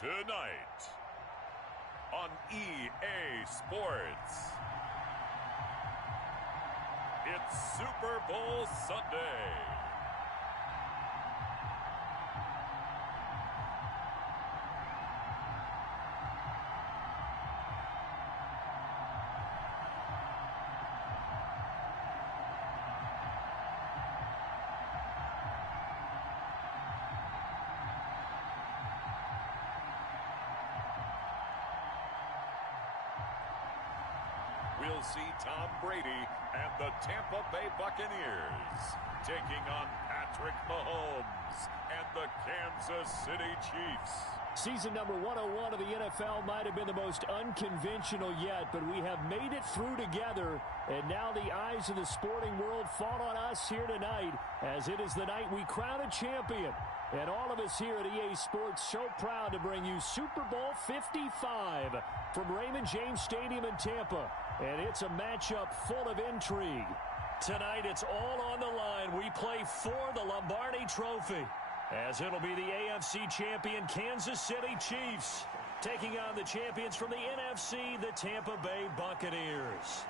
Tonight on EA Sports, it's Super Bowl Sunday. We'll see Tom Brady and the Tampa Bay Buccaneers taking on Patrick Mahomes and the Kansas City Chiefs. Season number 101 of the NFL might have been the most unconventional yet, but we have made it through together, and now the eyes of the sporting world fall on us here tonight, as it is the night we crown a champion. And all of us here at EA Sports so proud to bring you Super Bowl 55 from Raymond James Stadium in Tampa. And it's a matchup full of intrigue. Tonight it's all on the line. We play for the Lombardi Trophy, as it'll be the AFC champion Kansas City Chiefs taking on the champions from the NFC, the Tampa Bay Buccaneers.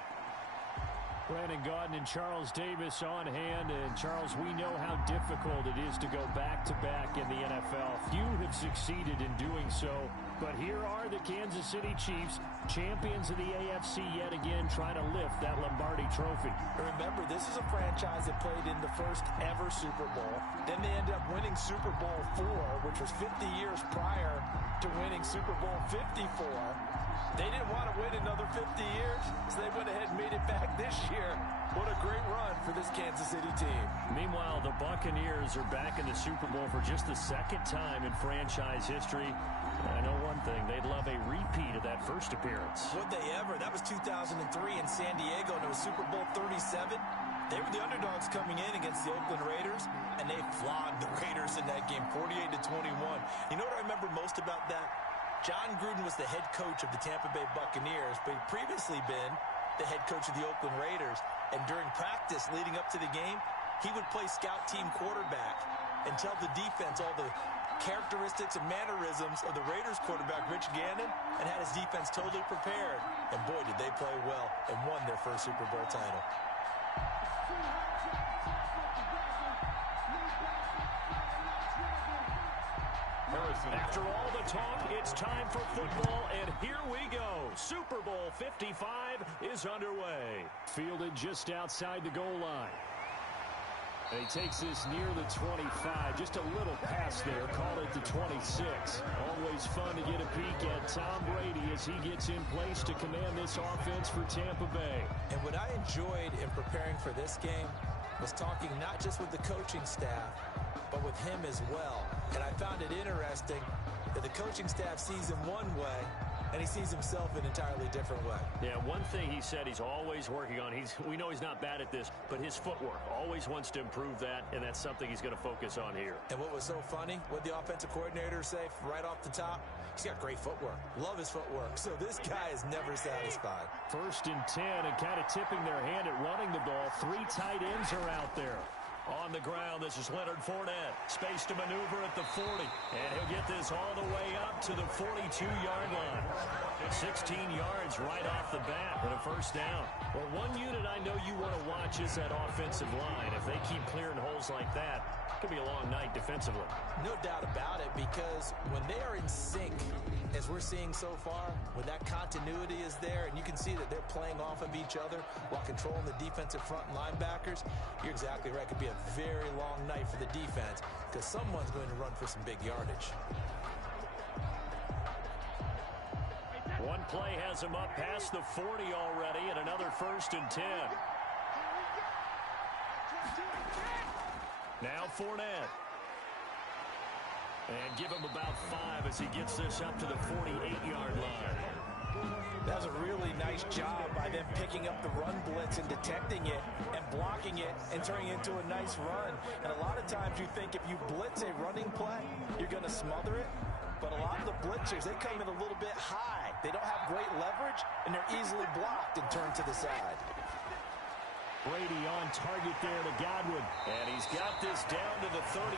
Brandon Gaudin and Charles Davis on hand. And, Charles, we know how difficult it is to go back-to-back in the NFL. Few have succeeded in doing so. But here are the Kansas City Chiefs, champions of the AFC yet again, trying to lift that Lombardi Trophy. Remember, this is a franchise that played in the first ever Super Bowl. Then they ended up winning Super Bowl IV, which was 50 years prior to winning Super Bowl 54. They didn't want to wait another 50 years, so they went ahead and made it back this year. What a great run for this Kansas City team. Meanwhile, the Buccaneers are back in the Super Bowl for just the second time in franchise history. I know one thing, they'd love a repeat of that first appearance. Would they ever? That was 2003 in San Diego, and it was Super Bowl 37. They were the underdogs coming in against the Oakland Raiders, and they flogged the Raiders in that game, 48-21. You know what I remember most about that? John Gruden was the head coach of the Tampa Bay Buccaneers, but he'd previously been the head coach of the Oakland Raiders. And during practice leading up to the game, he would play scout team quarterback and tell the defense all the characteristics and mannerisms of the Raiders quarterback, Rich Gannon, and had his defense totally prepared. And boy, did they play well and won their first Super Bowl title. After all the talk, it's time for football, and here we go. Super Bowl 55 is underway. Fielded just outside the goal line. And he takes this near the 25, just a little pass there, call it the 26. Always fun to get a peek at Tom Brady as he gets in place to command this offense for Tampa Bay. And what I enjoyed in preparing for this game was talking not just with the coaching staff, but with him as well. And I found it interesting that the coaching staff sees him one way, and he sees himself an entirely different way. Yeah, one thing he said he's always working on, we know he's not bad at this, but his footwork, always wants to improve that, and that's something he's going to focus on here. And what was so funny, what the offensive coordinator say right off the top, he's got great footwork. Love his footwork. So this guy is never satisfied. 1st and 10, and kind of tipping their hand at running the ball. 3 tight ends are out there. On the ground, this is Leonard Fournette. Space to maneuver at the 40. And he'll get this all the way up to the 42-yard line. 16 yards right off the bat and a first down. Well, one unit I know you want to watch is that offensive line. If they keep clearing holes like that, it could be a long night defensively. No doubt about it, because when they are in sync, as we're seeing so far, when that continuity is there and you can see that they're playing off of each other while controlling the defensive front and linebackers, you're exactly right. It could be a very long night for the defense because someone's going to run for some big yardage. One play has him up past the 40 already, and another 1st and 10. Now Fournette. And give him about 5 as he gets this up to the 48-yard line. That was a really nice job by them picking up the run blitz and detecting it and blocking it and turning it into a nice run. And a lot of times you think if you blitz a running play, you're going to smother it. But a lot of the blitzers, they come in a little bit high. They don't have great leverage, and they're easily blocked and turned to the side. Brady on target there to Godwin. And he's got this down to the 35.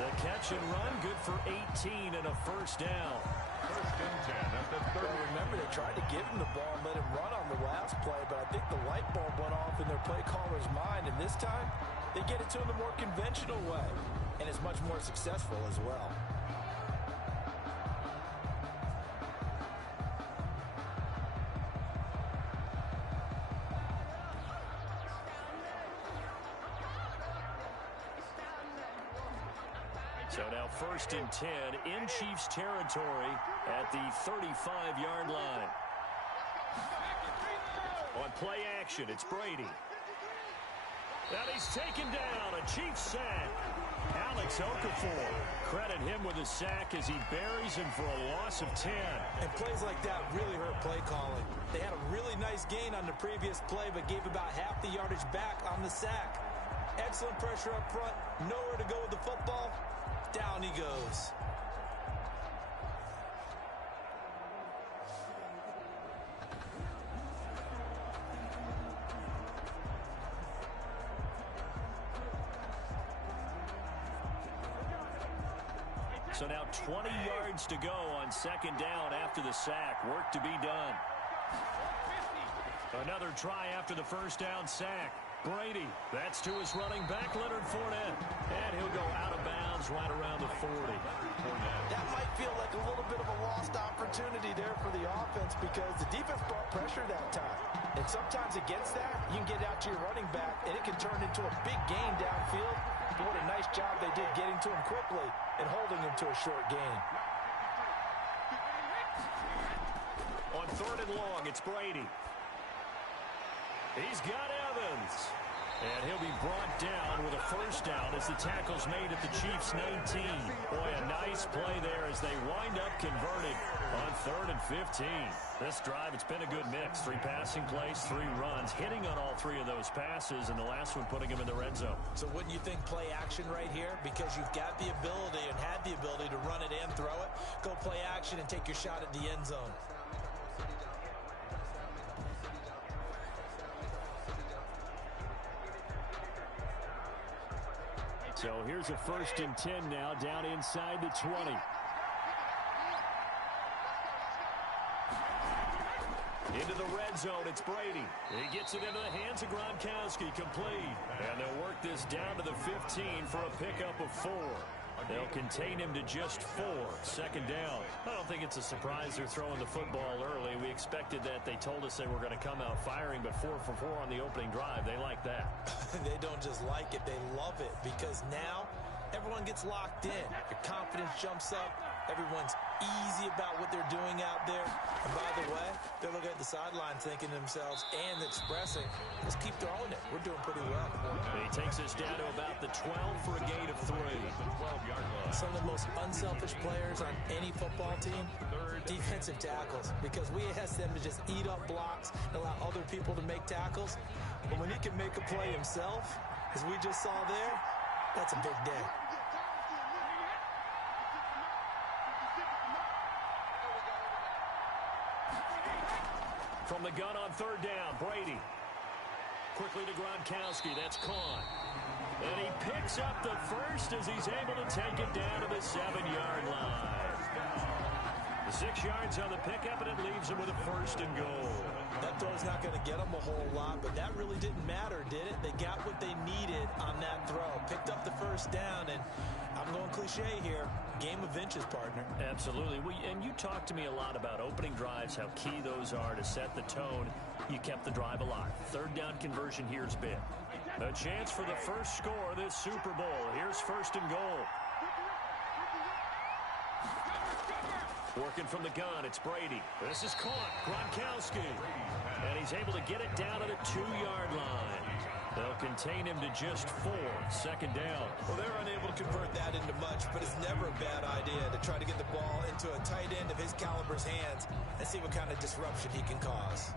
The catch and run, good for 18 and a first down. First and 10 at the 30. Well, remember, they tried to give him the ball and let him run on the last play, but I think the light bulb went off in their play caller's mind, and this time they get it to him the more conventional way, and it's much more successful as well. So now first and 10 in Chiefs territory at the 35-yard line. On play action, it's Brady. And he's taken down, a Chiefs sack. Alex Okafor, credit him with a sack as he buries him for a loss of 10. And plays like that really hurt play calling. They had a really nice gain on the previous play, but gave about half the yardage back on the sack. Excellent pressure up front, nowhere to go with the football. Down he goes. So now 20 yards to go on second down after the sack. Work to be done. Another try after the first down sack. Brady, that's to his running back, Leonard Fournette. And he'll go out of bounds right around the 40. That might feel like a little bit of a lost opportunity there for the offense because the defense brought pressure that time. And sometimes against that, you can get out to your running back, and it can turn into a big gain downfield. But what a nice job they did getting to him quickly and holding him to a short gain. On third and long, it's Brady. He's got Evans. And he'll be brought down with a first down as the tackle's made at the Chiefs' 19. Boy, a nice play there as they wind up converting on third and 15. This drive, it's been a good mix. 3 passing plays, 3 runs, hitting on all 3 of those passes, and the last one putting him in the red zone. So wouldn't you think play action right here? Because you've got the ability and had the ability to run it and throw it. Go play action and take your shot at the end zone. So here's a first and 10 now, down inside the 20. Into the red zone, it's Brady. He gets it into the hands of Gronkowski, complete. And they'll work this down to the 15 for a pickup of 4. They'll contain him to just 4. Second down. I don't think it's a surprise they're throwing the football early. We expected that. They told us they were going to come out firing, but 4 for 4 on the opening drive. They like that. They don't just like it, they love it, because now everyone gets locked in. Your confidence jumps up. Everyone's easy about what they're doing out there. And by the way, they're looking at the sideline thinking to themselves and expressing, let's keep throwing it. We're doing pretty well. He takes us down to about the 12 for a gain of 3. 12-yard line. Some of the most unselfish players on any football team, defensive tackles, because we ask them to just eat up blocks and allow other people to make tackles. But when he can make a play himself, as we just saw there, that's a big day. From the gun on third down, Brady. Quickly to Gronkowski, that's caught. And he picks up the first as he's able to take it down to the 7-yard line. The 6 yards on the pickup, and it leaves him with a first and goal. That throw's not going to get them a whole lot, but that really didn't matter, did it? They got what they needed on that throw. Picked up the first down, and I'm going cliche here. Game of inches, partner. Absolutely. And you talked to me a lot about opening drives, how key those are to set the tone. You kept the drive alive. Third down conversion here's big. A chance for the first score of this Super Bowl. Here's first and goal. Working from the gun, it's Brady. This is caught. Gronkowski. And he's able to get it down to the 2-yard line. They'll contain him to just 4. Second down. Well, they're unable to convert that into much, but it's never a bad idea to try to get the ball into a tight end of his caliber's hands and see what kind of disruption he can cause.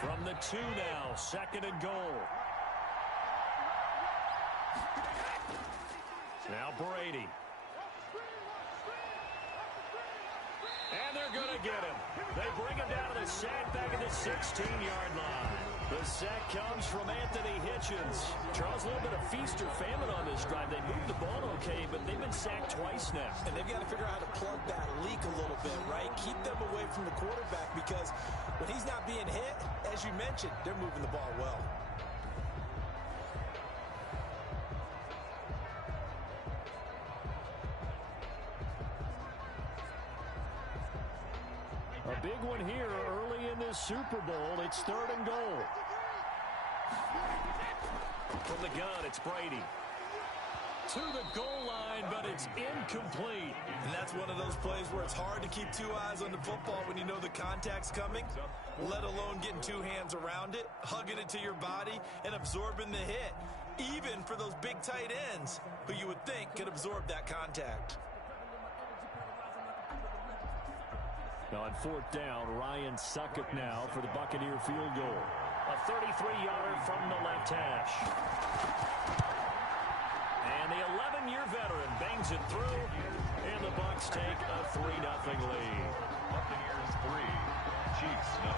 From the 2 now, second and goal. Now Brady. And they're going to get him. They bring him down to the sack back at the 16-yard line. The sack comes from Anthony Hitchens. Charles, a little bit of feast or famine on this drive. They moved the ball okay, but they've been sacked twice now. And they've got to figure out how to plug that leak a little bit, right? Keep them away from the quarterback because when he's not being hit, as you mentioned, they're moving the ball well. A big one here early in this Super Bowl. It's 3rd and goal. From the gun, it's Brady. To the goal line, but it's incomplete. And that's one of those plays where it's hard to keep two eyes on the football when you know the contact's coming, let alone getting two hands around it, hugging it to your body, and absorbing the hit, even for those big tight ends who you would think could absorb that contact. On 4th down, Ryan Succop now for the Buccaneer field goal. A 33-yarder from the left hash. And the 11-year veteran bangs it through, and the Bucs take a 3-0 lead. Buccaneers 3, Chiefs 0.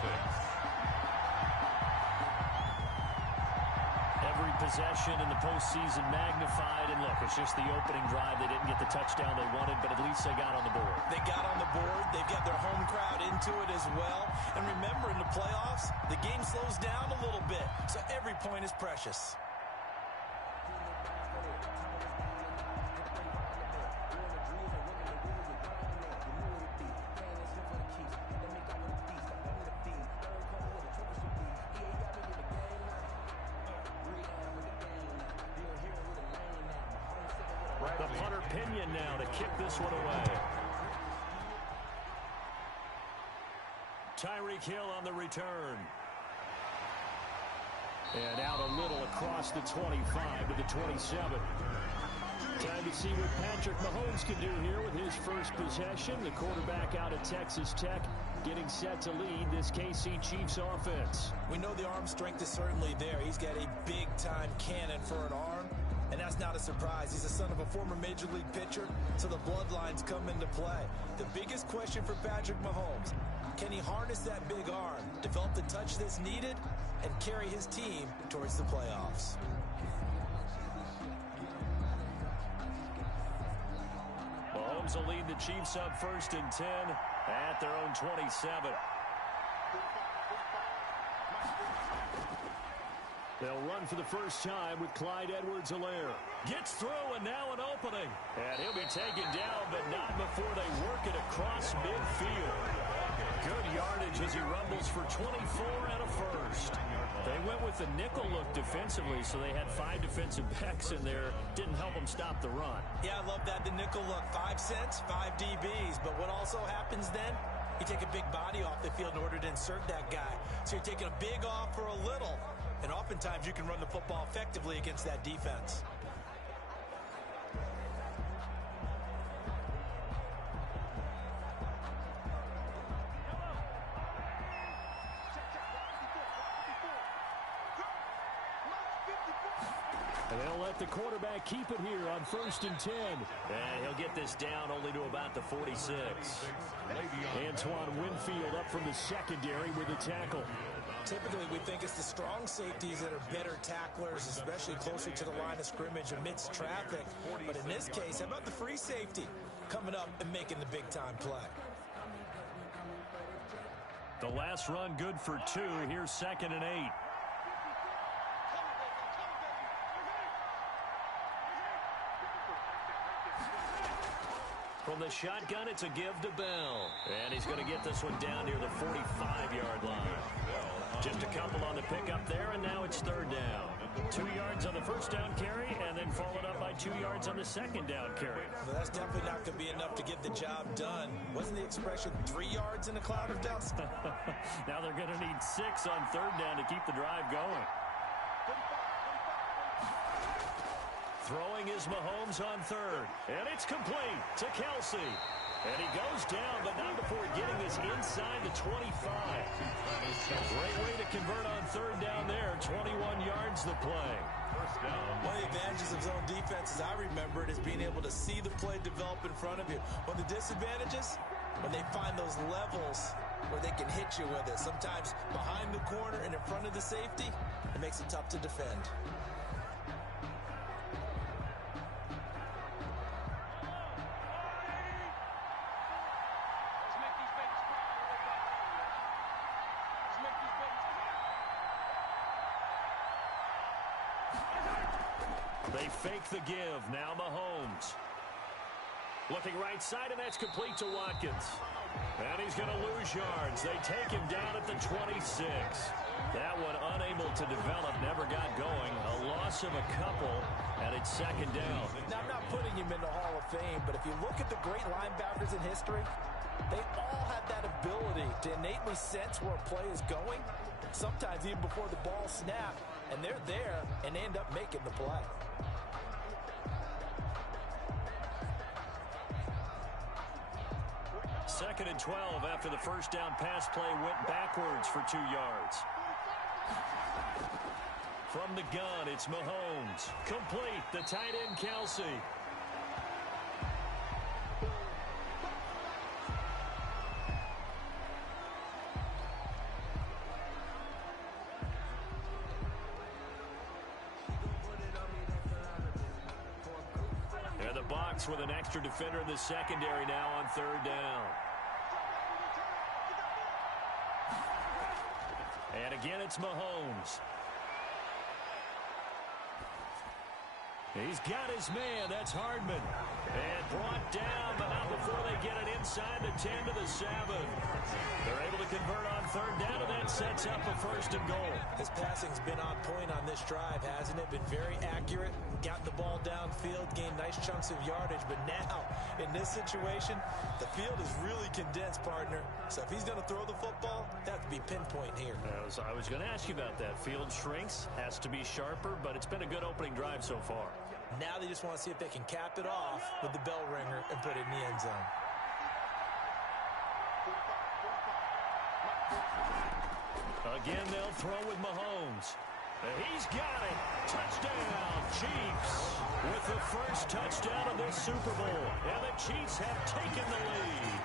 Every possession in the postseason magnified, and look, it's just the opening drive. They didn't get the touchdown they wanted, but at least they got on the board. They got on the board. They've got their home crowd into it as well. And remember, in the playoffs, the game slows down a little bit, so every point is precious. The punter Pinion now to kick this one away. Tyreek Hill on the return. And out a little across the 25 to the 27. Time to see what Patrick Mahomes can do here with his first possession. The quarterback out of Texas Tech getting set to lead this KC Chiefs offense. We know the arm strength is certainly there. He's got a big-time cannon for an arm. And that's not a surprise. He's the son of a former Major League pitcher, so the bloodlines come into play. The biggest question for Patrick Mahomes, can he harness that big arm, develop the touch that's needed, and carry his team towards the playoffs? Mahomes will lead the Chiefs up 1st and 10 at their own 27. They'll run for the first time with Clyde Edwards-Helaire. Gets through, and now an opening. And he'll be taken down, but not before they work it across midfield. Good yardage as he rumbles for 24 and a first. They went with the nickel look defensively, so they had 5 defensive backs in there. Didn't help them stop the run. Yeah, I love that, the nickel look. 5 cents, 5 DBs. But what also happens then? You take a big body off the field in order to insert that guy. So you're taking a big off for a little. And oftentimes you can run the football effectively against that defense. And they'll let the quarterback keep it here on 1st and 10. And he'll get this down only to about the 46. Antoine Winfield up from the secondary with a tackle. Typically, we think it's the strong safeties that are better tacklers, especially closer to the line of scrimmage amidst traffic. But in this case, how about the free safety coming up and making the big-time play? The last run good for 2. Here's 2nd and 8. From the shotgun, it's a give to Bell. And he's going to get this one down near the 45-yard line. Just a couple on the pickup there, and now it's 3rd down. 2 yards on the first down carry, and then followed up by 2 yards on the second down carry. Well, that's definitely not going to be enough to get the job done. Wasn't the expression 3 yards in a cloud of dust? Now they're going to need 6 on 3rd down to keep the drive going. Throwing is Mahomes on 3rd, and it's complete to Kelsey. And he goes down, but not before getting this inside the 25. Great way to convert on 3rd down there. 21 yards the play. First down. One of the advantages of zone defense, as I remember it, is being able to see the play develop in front of you. One of the disadvantages, when they find those levels where they can hit you with it. Sometimes behind the corner and in front of the safety, it makes it tough to defend. They fake the give. Now Mahomes. Looking right side, and that's complete to Watkins. And he's going to lose yards. They take him down at the 26. That one unable to develop, never got going. A loss of a couple, and it's second down. Now, I'm not putting him in the Hall of Fame, but if you look at the great linebackers in history, they all have that ability to innately sense where a play is going, sometimes even before the ball snapped, and they're there and they end up making the play. Second and 12 after the first down pass play went backwards for 2 yards. From the gun, it's Mahomes. Complete, the tight end, Kelsey. And the Bucs with an extra defender in the secondary now on third down. And again, it's Mahomes. He's got his man. That's Hardman. And brought down, but not before they get it inside the 10 to the 7. They're able to convert on third down, and that sets up a first and goal. His passing's been on point on this drive, hasn't it? Been very accurate. Gotten the ball downfield, gained nice chunks of yardage. But now, in this situation, the field is really condensed, partner. So if he's going to throw the football, that would be pinpoint here. I was going to ask you about that. Field shrinks, has to be sharper, but it's been a good opening drive so far. Now they just want to see if they can cap it off with the bell ringer and put it in the end zone. Again, they'll throw with Mahomes. He's got it. Touchdown, Chiefs. With the first touchdown of this Super Bowl. And the Chiefs have taken the lead.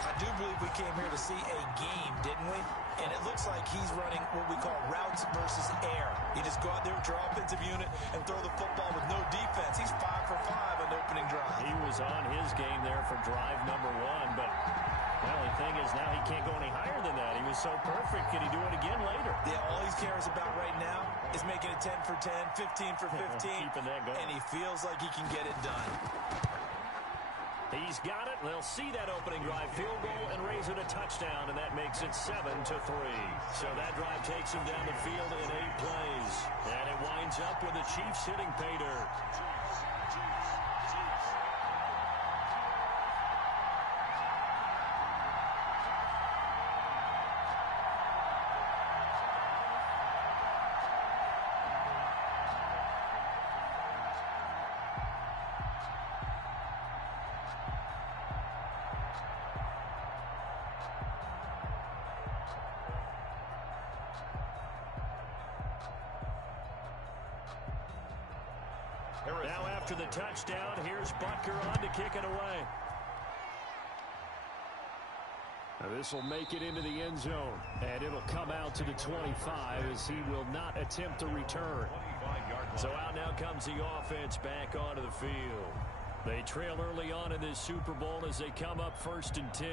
I do believe we came here to see a game, didn't we? And it looks like he's running what we call routes versus air. You just go out there with your offensive unit and throw the football with no defense. He's 5 for 5 on the opening drive. He was on his game there for drive number 1, but the only thing is now he can't go any higher than that. He was so perfect. Can he do it again later? Yeah, all he cares about right now is making it 10 for 10, 15 for 15. Keeping that going. And he feels like he can get it done. He's got it. They'll see that opening drive field goal and raise it a touchdown, and that makes it 7-3. So that drive takes him down the field in 8 plays. And it winds up with the Chiefs hitting pay dirt. Now after the touchdown, here's Butker on to kick it away. This will make it into the end zone, and it'll come out to the 25 as he will not attempt to return. So out now comes the offense back onto the field. They trail early on in this Super Bowl as they come up 1st and 10.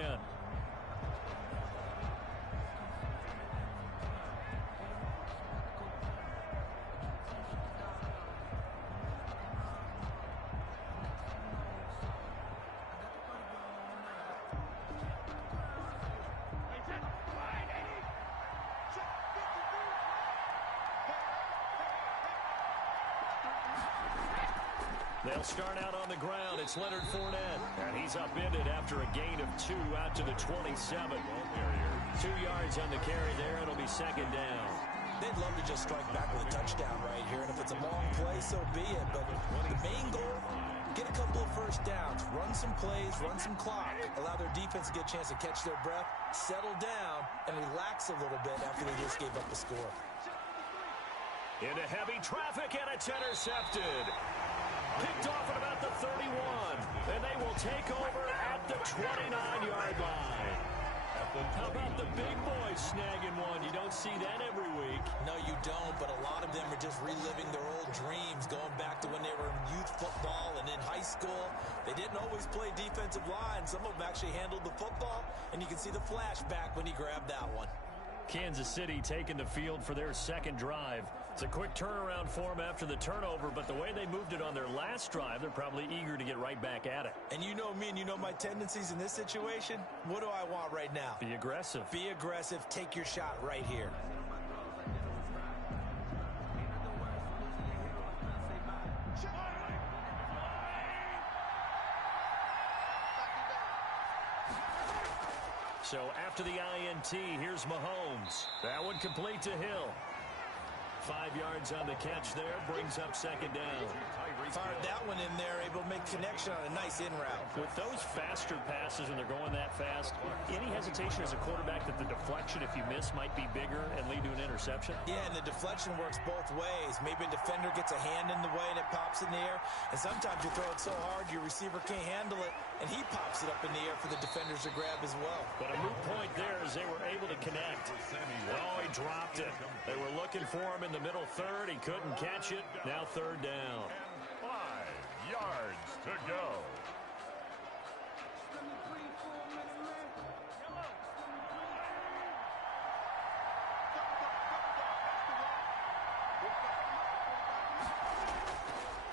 They'll start out on the ground. It's Leonard Fournette. And he's upended after a gain of 2 out to the 27. 2 yards on the carry there. It'll be second down. They'd love to just strike back with a touchdown right here. And if it's a long play, so be it. But the main goal, get a couple of first downs. Run some plays, run some clock. Allow their defense to get a chance to catch their breath, settle down, and relax a little bit after they just gave up the score. Into heavy traffic, and it's intercepted. Picked off at about the 31, and they will take over at at the 29-yard line. How about the big boys snagging one? You don't see that every week. No, you don't, but a lot of them are just reliving their old dreams, going back to when they were in youth football and in high school. They didn't always play defensive line. Some of them actually handled the football, and you can see the flashback when he grabbed that one. Kansas City taking the field for their second drive. It's a quick turnaround for them after the turnover, but the way they moved it on their last drive, they're probably eager to get right back at it. And you know me and you know my tendencies in this situation. What do I want right now? Be aggressive. Be aggressive. Take your shot right here. So after the INT, here's Mahomes. That one complete to Hill. 5 yards on the catch there, brings up second down. Fired that one in there, able to make connection on a nice in route. With those faster passes, and they're going that fast, any hesitation as a quarterback that the deflection, if you miss, might be bigger and lead to an interception? Yeah, and the deflection works both ways. Maybe a defender gets a hand in the way and it pops in the air, and sometimes you throw it so hard your receiver can't handle it, and he pops it up in the air for the defenders to grab as well. But a moot point there as they were able to connect. Oh, he dropped it. They were looking for him in the middle third. He couldn't catch it. Now third down. 5 yards to go.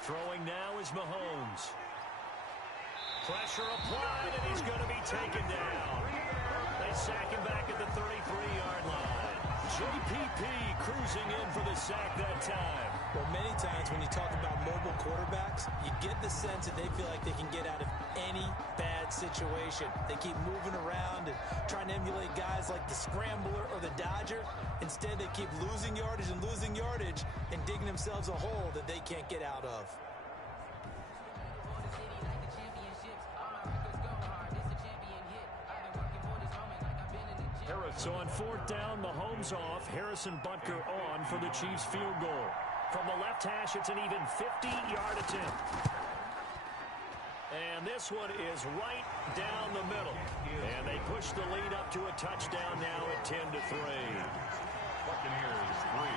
Throwing now is Mahomes. Pressure applied, and he's going to be taken down. They sack him back at the 33-yard line. JPP cruising in for the sack that time. Well, many times when you talk about mobile quarterbacks, you get the sense that they feel like they can get out of any bad situation. They keep moving around and trying to emulate guys like the Scrambler or the Dodger. Instead, they keep losing yardage and digging themselves a hole that they can't get out of. So on fourth down, Mahomes off, Harrison Butker on for the Chiefs field goal. From the left hash, it's an even 50-yard attempt. And this one is right down the middle. And they push the lead up to a touchdown now at 10-3. Buccaneers 3.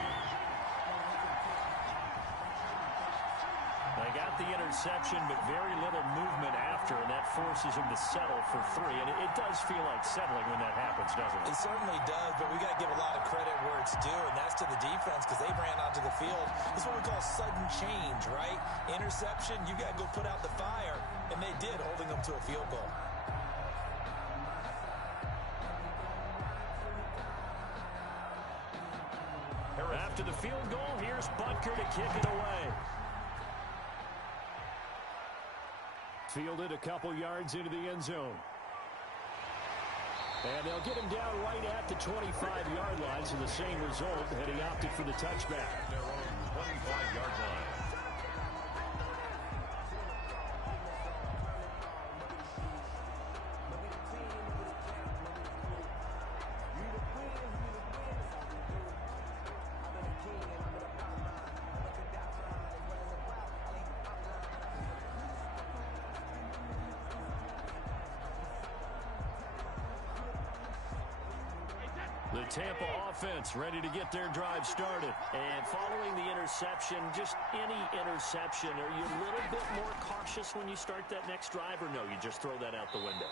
They got the interception, but very little movement after, and that forces him to settle for 3. And it does feel like settling when that happens, doesn't it? It certainly does, but we got to give a lot of credit where it's due, and that's to the defense because they ran onto the field. This is what we call sudden change, right? Interception, you got to go put out the fire, and they did, holding them to a field goal. After the field goal, here's Butker to kick it away. Fielded a couple yards into the end zone. And they'll get him down right at the 25-yard line, so the same result, and he opted for the touchback. Their own 25-yard line. The Tampa offense ready to get their drive started. And following the interception, just any interception, are you a little bit more cautious when you start that next drive, or no, you just throw that out the window?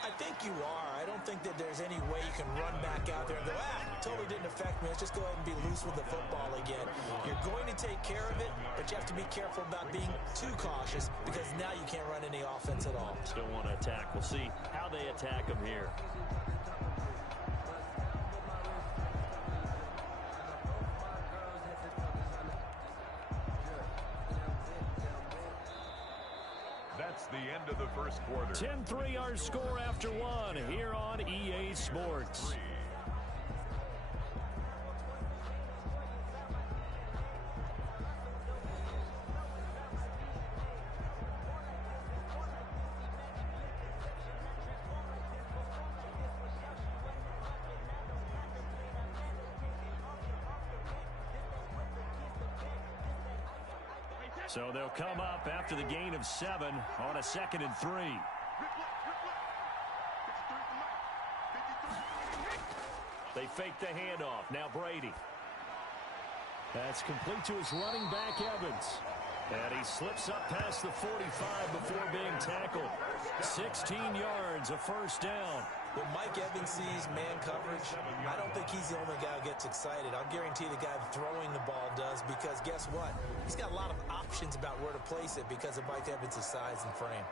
I think you are. I don't think that there's any way you can run back out there and go, totally didn't affect me. Let's just go ahead and be loose with the football again. You're going to take care of it, but you have to be careful about being too cautious because now you can't run any offense at all. Still want to attack. We'll see how they attack them here. That's the end of the first quarter. 10-3 our score after one here on EA Sports. So they'll come up after the gain of 7 on a 2nd and 3. They fake the handoff. Now Brady. That's complete to his running back, Evans. And he slips up past the 45 before being tackled. 16 yards, a first down. When Mike Evans sees man coverage, I don't think he's the only guy who gets excited. I'll guarantee the guy throwing the ball does, because guess what? He's got a lot of options about where to place it because of Mike Evans' size and frame.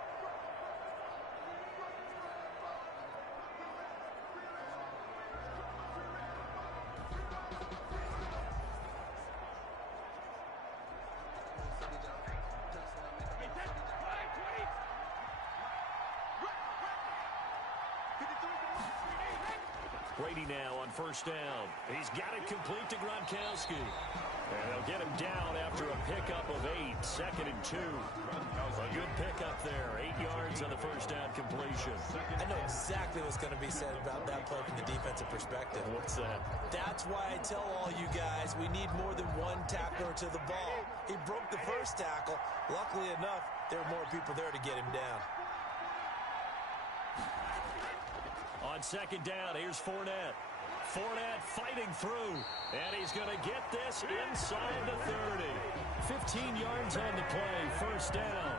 Brady now on first down. He's got it complete to Gronkowski. And they'll get him down after a pickup of 8. 2nd and 2. A good pickup there. 8 yards on the first down completion. I know exactly what's going to be said about that play from the defensive perspective. What's that? That's why I tell all you guys we need more than one tackler to the ball. He broke the first tackle. Luckily enough, there were more people there to get him down. On 2nd down, here's Fournette. Fournette fighting through, and he's going to get this inside the 30. 15 yards on the play, first down.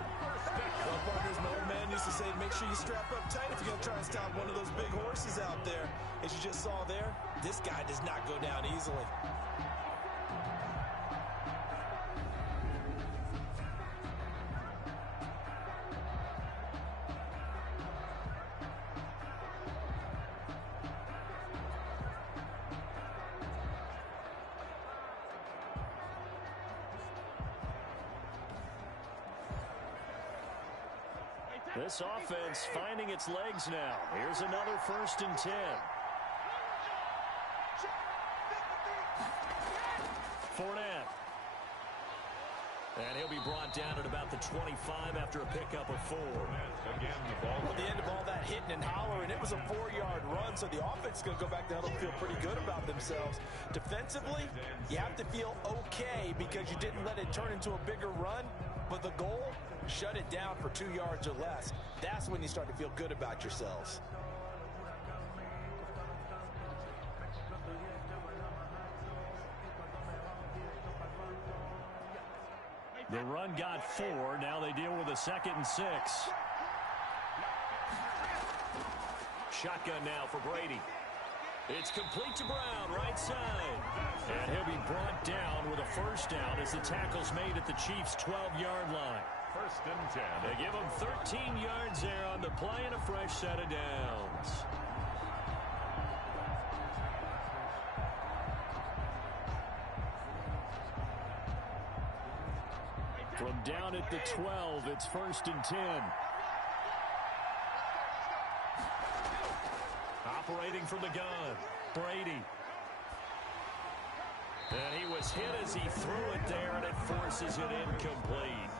Well, partners, my old man used to say, make sure you strap up tight if you're going to try and stop one of those big horses out there. As you just saw there, this guy does not go down easily. This offense finding its legs now. Here's another 1st and 10. Fournette. And he'll be brought down at about the 25 after a pickup of 4. Again, the end of all that hitting and hollering, it was a 4-yard run, so the offense is going to go back down and feel pretty good about themselves. Defensively, you have to feel okay because you didn't let it turn into a bigger run, but the goal, shut it down for 2 yards or less. That's when you start to feel good about yourselves. The run got 4. Now they deal with a 2nd and 6. Shotgun now for Brady. It's complete to Brown, right side. And he'll be brought down with a first down as the tackle's made at the Chiefs' 12-yard line. 1st and 10. They give him 13 yards there on the play and a fresh set of downs. From down at the 12, it's 1st and 10. Operating from the gun, Brady. And he was hit as he threw it there, and it forces it incomplete.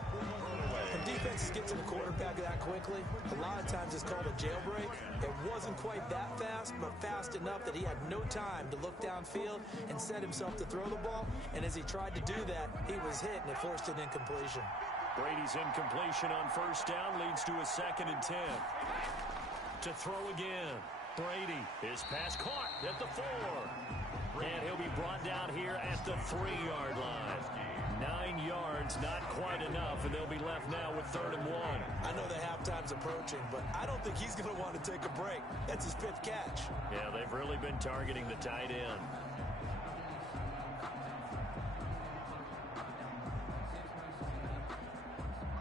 When defenses get to the quarterback that quickly, a lot of times it's called a jailbreak. It wasn't quite that fast, but fast enough that he had no time to look downfield and set himself to throw the ball. And as he tried to do that, he was hit, and it forced an incompletion. Brady's incompletion on first down leads to a 2nd and 10. To throw again. Brady, his pass caught at the 4. And he'll be brought down here at the 3-yard line. 9 yards, not quite enough, and they'll be left now with 3rd and 1. I know the halftime's approaching, but I don't think he's going to want to take a break. That's his 5th catch. Yeah, they've really been targeting the tight end.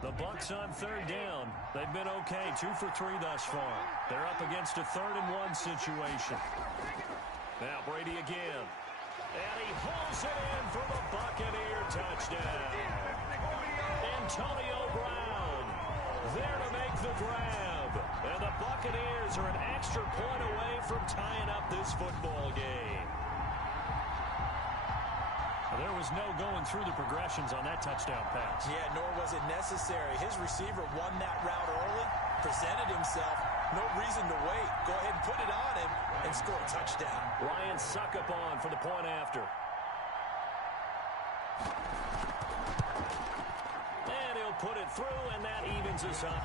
The Bucs on 3rd down. They've been okay, 2 for 3 thus far. They're up against a 3rd and 1 situation. Now Brady again. And he hauls it in for the Buccaneer touchdown. Antonio Brown there to make the grab. And the Buccaneers are an extra point away from tying up this football game. There was no going through the progressions on that touchdown pass. Yeah, nor was it necessary. His receiver won that route early, presented himself. No reason to wait. Go ahead and put it on him and score a touchdown. Ryan suck up on for the point after. And he'll put it through, and that evens us up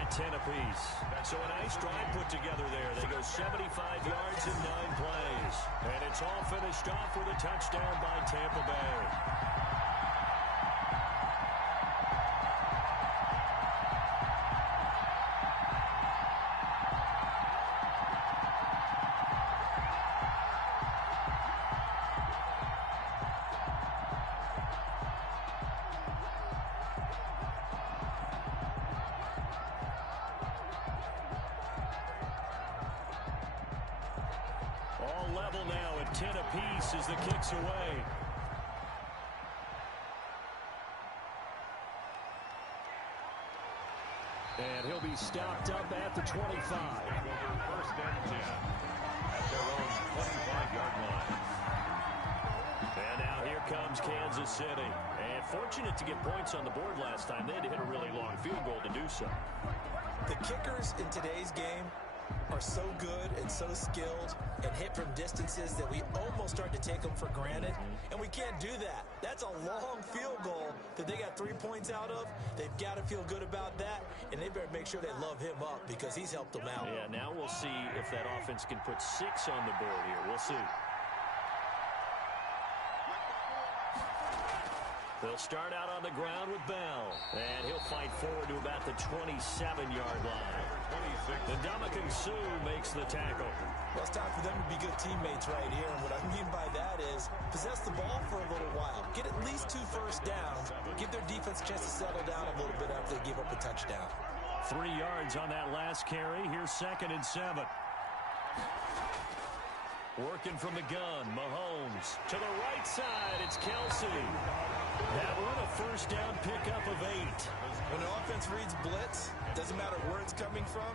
at 10 apiece. So a nice drive put together there. They go 75 yards in 9 plays. And it's all finished off with a touchdown by Tampa Bay. All level now at 10 apiece as the kick's away. And he'll be stopped up at the 25. First and 10 at their own 25-yard line. And now here comes Kansas City. And fortunate to get points on the board last time. They had to hit a really long field goal to do so. The kickers in today's game are so good and so skilled and hit from distances that we almost start to take them for granted, and we can't do that. That's a long field goal that they got 3 points out of. They've got to feel good about that, and they better make sure they love him up because he's helped them out. Yeah, now we'll see if that offense can put 6 on the board here. We'll see. They'll start out on the ground with Bell, and he'll fight forward to about the 27-yard line. And Ndamukong Suh makes the tackle. Well, it's time for them to be good teammates right here, and what I mean by that is possess the ball for a little while, get at least 2 first downs, give their defense a chance to settle down a little bit after they give up a touchdown. 3 yards on that last carry. Here's 2nd and 7. Working from the gun, Mahomes. To the right side, it's Kelsey. That one a first down pickup of 8. When an offense reads blitz, doesn't matter where it's coming from,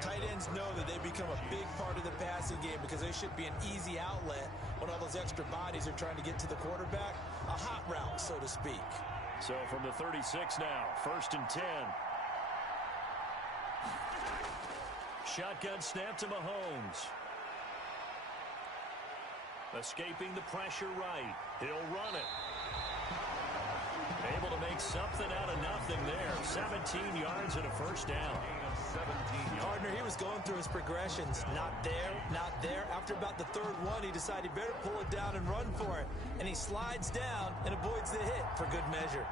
tight ends know that they become a big part of the passing game because they should be an easy outlet when all those extra bodies are trying to get to the quarterback. A hot route, so to speak. So from the 36 now, 1st and 10. Shotgun snap to Mahomes. Escaping the pressure right. He'll run it. Able to make something out of nothing there. 17 yards and a first down. Partner, he was going through his progressions. Not there, not there. After about the 3rd one, he decided he better pull it down and run for it. And he slides down and avoids the hit for good measure.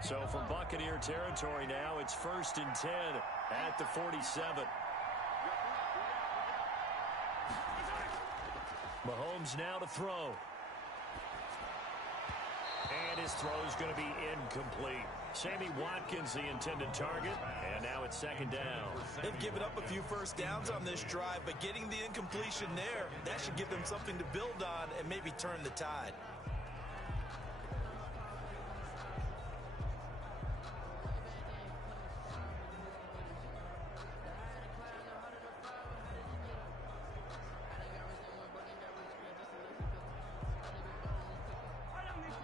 So from Buccaneer territory now, it's 1st and 10 at the 47. Mahomes now to throw. And his throw is going to be incomplete. Sammy Watkins, the intended target, and now it's 2nd down. They've given up a few first downs on this drive, but getting the incompletion there, that should give them something to build on and maybe turn the tide.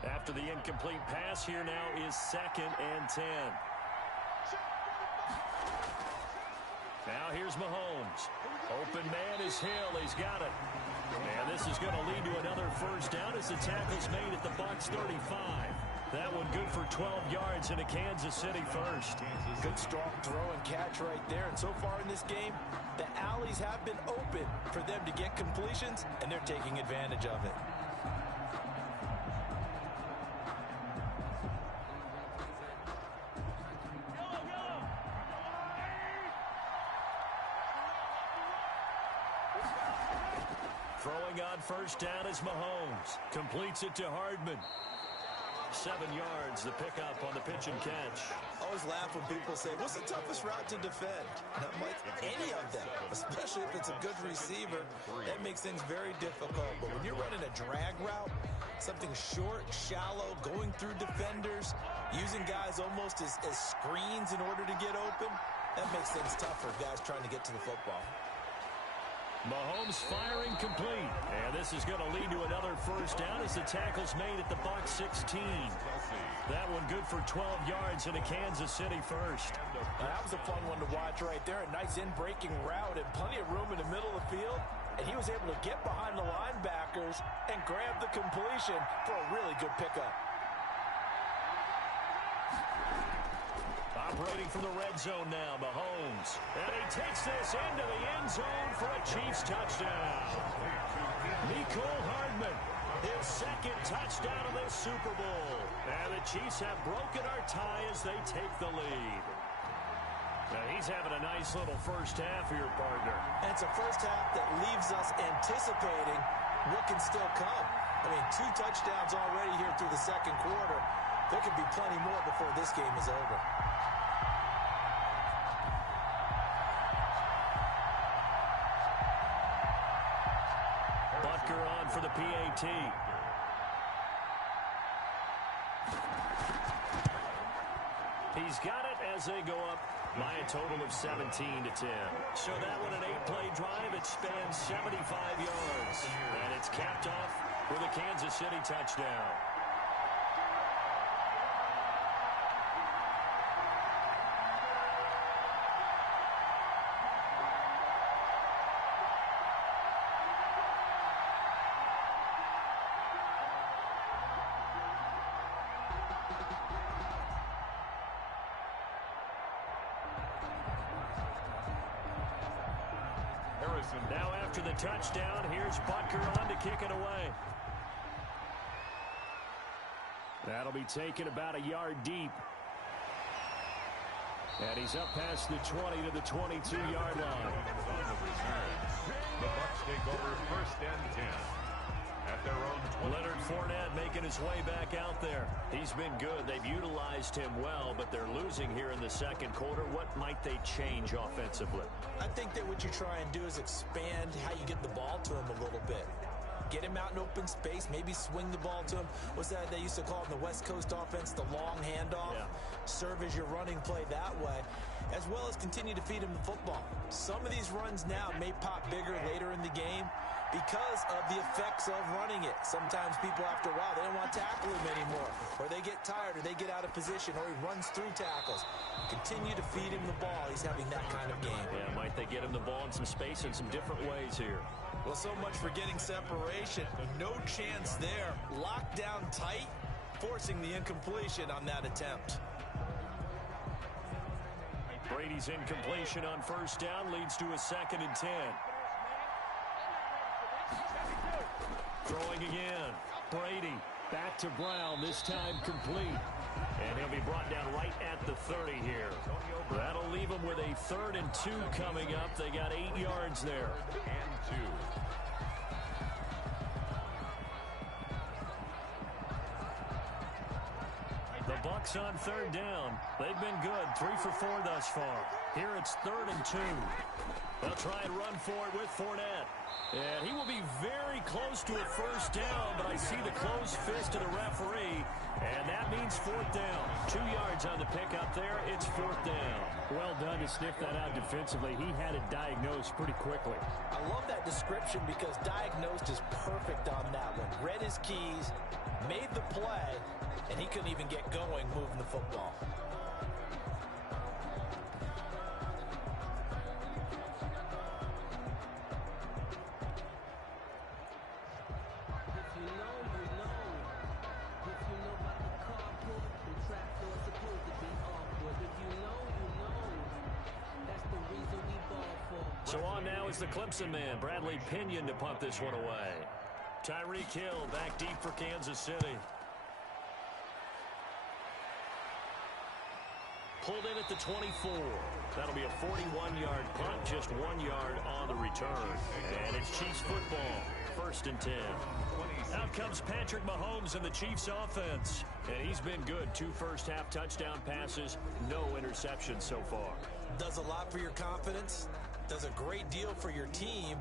After the incomplete pass, here now is 2nd and 10. Now here's Mahomes. Open man is Hill. He's got it. And this is going to lead to another first down as the tackle's made at the Bucs 35. That one good for 12 yards in a Kansas City first. Good strong throw and catch right there. And so far in this game, the alleys have been open for them to get completions, and they're taking advantage of it. Throwing on first down is Mahomes. Completes it to Hardman. 7 yards, the pickup on the pitch and catch. I always laugh when people say, what's the toughest route to defend? And I'm like, any of them, especially if it's a good receiver. That makes things very difficult. But when you're running a drag route, something short, shallow, going through defenders, using guys almost as screens in order to get open, that makes things tough for guys trying to get to the football. Mahomes firing complete. And this is going to lead to another first down as the tackle's made at the Bucs 16. That one good for 12 yards into Kansas City first. That was a fun one to watch right there. A nice in-breaking route and plenty of room in the middle of the field. And he was able to get behind the linebackers and grab the completion for a really good pickup. Operating from the red zone now, Mahomes. And he takes this into the end zone for a Chiefs touchdown. Mecole Hardman, his second touchdown of this Super Bowl. And the Chiefs have broken our tie as they take the lead. Now he's having a nice little first half here, partner. And it's a first half that leaves us anticipating what can still come. I mean, 2 touchdowns already here through the second quarter. There could be plenty more before this game is over. On for the PAT. He's got it as they go up by a total of 17-10. So that one, an 8-play drive. It spans 75 yards. And it's capped off with a Kansas City touchdown. Now after the touchdown, here's Butker on to kick it away. That'll be taken about a yard deep. And he's up past the 20 to the 22-yard line. The Bucs take over first and 10. At their own 20. Leonard Fournette making his way back out there. He's been good. They've utilized him well, but they're losing here in the second quarter. What might they change offensively? I think that what you try and do is expand how you get the ball to him a little bit. Get him out in open space, maybe swing the ball to him. What's that they used to call in the West Coast offense, the long handoff? Yeah. Serve as your running play that way, as well as continue to feed him the football. Some of these runs now may pop bigger later in the game because of the effects of running it. Sometimes people, after a while, they don't want to tackle him anymore, or they get tired, or they get out of position, or he runs through tackles. Continue to feed him the ball. He's having that kind of game. Yeah, might they get him the ball in some space in some different ways here. Well, so much for getting separation. No chance there. Locked down tight, forcing the incompletion on that attempt. Brady's incompletion on first down leads to a 2nd and 10. Throwing again. Brady back to Brown, this time complete. And he'll be brought down right at the 30 here. That'll leave him with a 3rd and 2 coming up. They got 8 yards there. And 2. The Bucs on 3rd down. They've been good. 3 for 4 thus far. Here it's 3rd and 2. They'll try and run for it with Fournette. And he will be very close to a first down, but I see the closed fist of the referee, and that means 4th down. 2 yards on the pickup there. It's 4th down. Well done to sniff that out defensively. He had it diagnosed pretty quickly. I love that description because diagnosed is perfect on that one. Read his keys, made the play, and he couldn't even get going moving the football. So on now is the Clemson man, Bradley Pinion, to punt this one away. Tyreek Hill back deep for Kansas City. Pulled in at the 24. That'll be a 41-yard punt, just 1 yard on the return. And it's Chiefs football, 1st and 10. Out comes Patrick Mahomes and the Chiefs offense. And he's been good. 2 first-half touchdown passes, no interceptions so far. Does a lot for your confidence. Does a great deal for your team.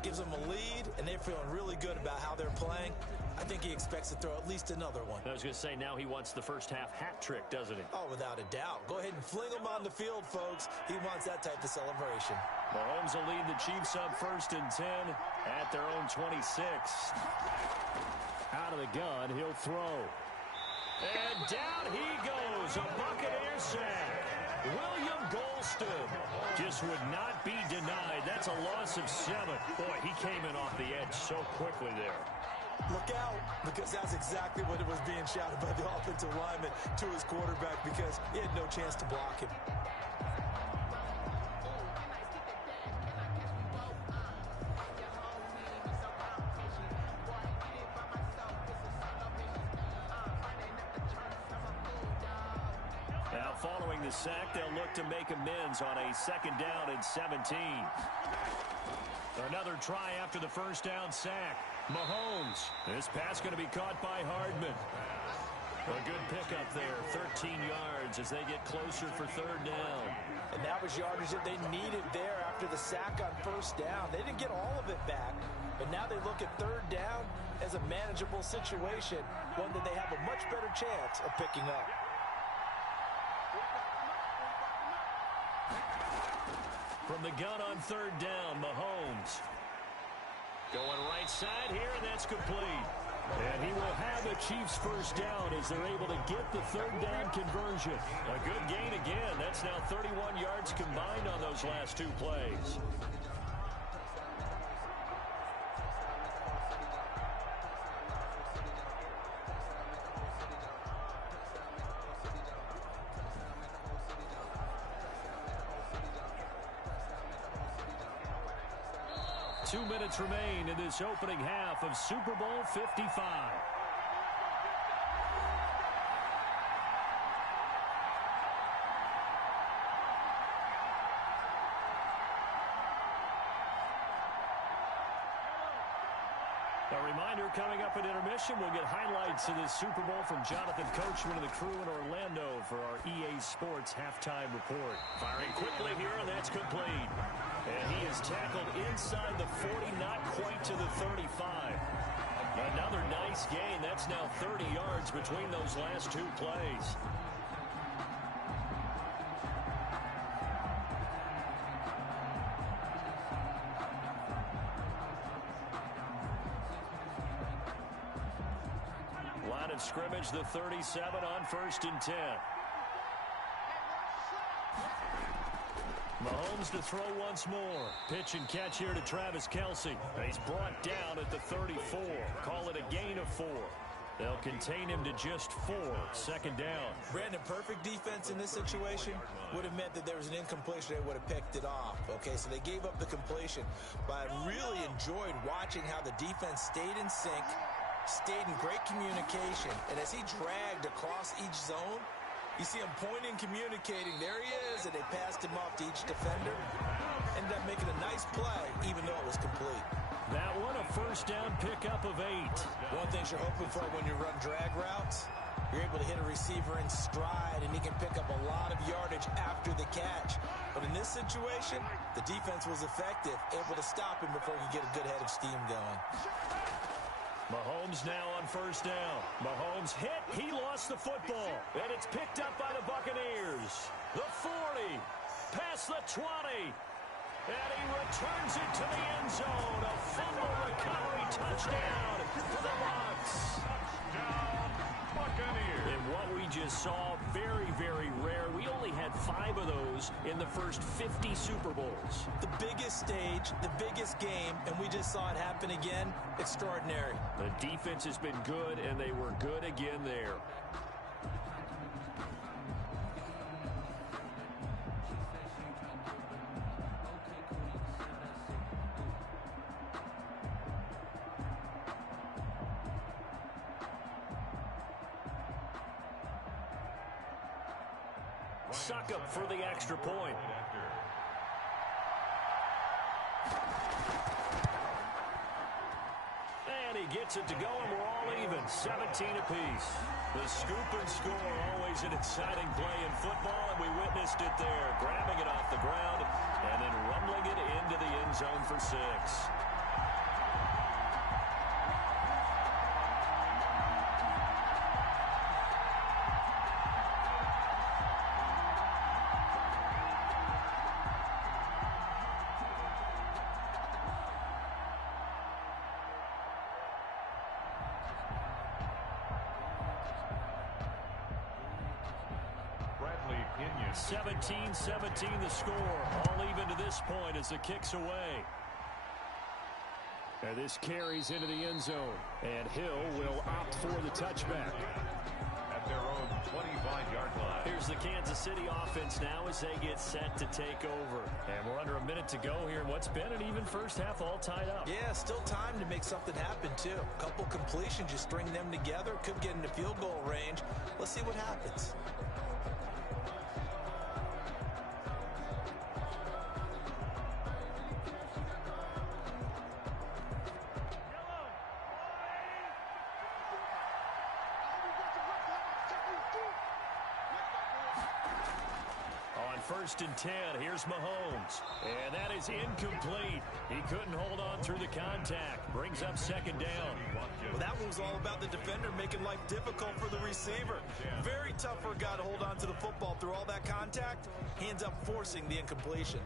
Gives them a lead, and they're feeling really good about how they're playing. I think he expects to throw at least another one. I was going to say, now he wants the first half hat trick, doesn't he? Oh, without a doubt. Go ahead and fling him on the field, folks. He wants that type of celebration. Mahomes will lead the Chiefs up 1st and 10 at their own 26. Out of the gun, he'll throw. And down he goes, a Buccaneer sack. William Golston just would not be denied. That's a loss of 7. Boy, he came in off the edge so quickly there. Look out, because that's exactly what it was being shouted by the offensive lineman to his quarterback, because he had no chance to block him. Now, following the sack, they'll look to make amends on a 2nd down and 17. Another try after the first down sack. Mahomes. This pass going to be caught by Hardman. A good pickup there, 13 yards as they get closer for 3rd down. And that was yardage that they needed there after the sack on 1st down. They didn't get all of it back, but now they look at 3rd down as a manageable situation, one that they have a much better chance of picking up. From the gun on 3rd down, Mahomes. Going right side here, and that's complete. And he will have the Chiefs' first down as they're able to get the 3rd down conversion. A good gain again. That's now 31 yards combined on those last 2 plays. Two minutes remain in this opening half of Super Bowl 55. A reminder, coming up at intermission, we'll get highlights of this Super Bowl from Jonathan Coachman and the crew in Orlando for our EA Sports halftime report. Firing quickly here, and that's complete. And he is tackled inside the 40, not quite to the 35. Another nice gain. That's now 30 yards between those last 2 plays. Line of scrimmage, the 37 on 1st and 10. Mahomes to throw once more. Pitch and catch here to Travis Kelce. He's brought down at the 34. Call it a gain of 4. They'll contain him to just 4. 2nd down. Brandon, perfect defense in this situation would have meant that there was an incompletion. They would have picked it off. Okay, so they gave up the completion. But I really enjoyed watching how the defense stayed in sync, stayed in great communication. And as he dragged across each zone, you see him pointing, communicating. There he is, and they passed him off to each defender. Ended up making a nice play, even though it was complete. That one, a 1st down pickup of 8. One thing you're hoping for when you run drag routes, you're able to hit a receiver in stride, and he can pick up a lot of yardage after the catch. But in this situation, the defense was effective, able to stop him before he could get a good head of steam going. Mahomes now on 1st down. Mahomes hit. He lost the football. And it's picked up by the Buccaneers. The 40. Past the 20. And he returns it to the end zone. A fumble recovery touchdown for the Bucs. Touchdown, Buccaneers. And what we just saw, very, very rare. We only had 5 of those in the first 50 Super Bowls. The biggest stage, the biggest game, and we just saw it happen again. Extraordinary. The defense has been good, and they were good again there. Succop for the extra point. And he gets it to go, and we're all even, 17 apiece. The scoop and score, always an exciting play in football, and we witnessed it there, grabbing it off the ground and then rumbling it into the end zone for 6. 17-17 the score. All even to this point as the kick's away. And this carries into the end zone. And Hill will opt for the touchback. At their own 25-yard line. Here's the Kansas City offense now as they get set to take over. And we're under a minute to go here in what's been an even first half, all tied up. Yeah, still time to make something happen, too. A couple completions, you string them together, could get into field goal range. Let's see what happens. First and 10. Here's Mahomes. And that is incomplete. He couldn't hold on through the contact. Brings up second down. Well, that one was all about the defender making life difficult for the receiver. Very tough for a guy to hold on to the football through all that contact. He ends up forcing the incompletion.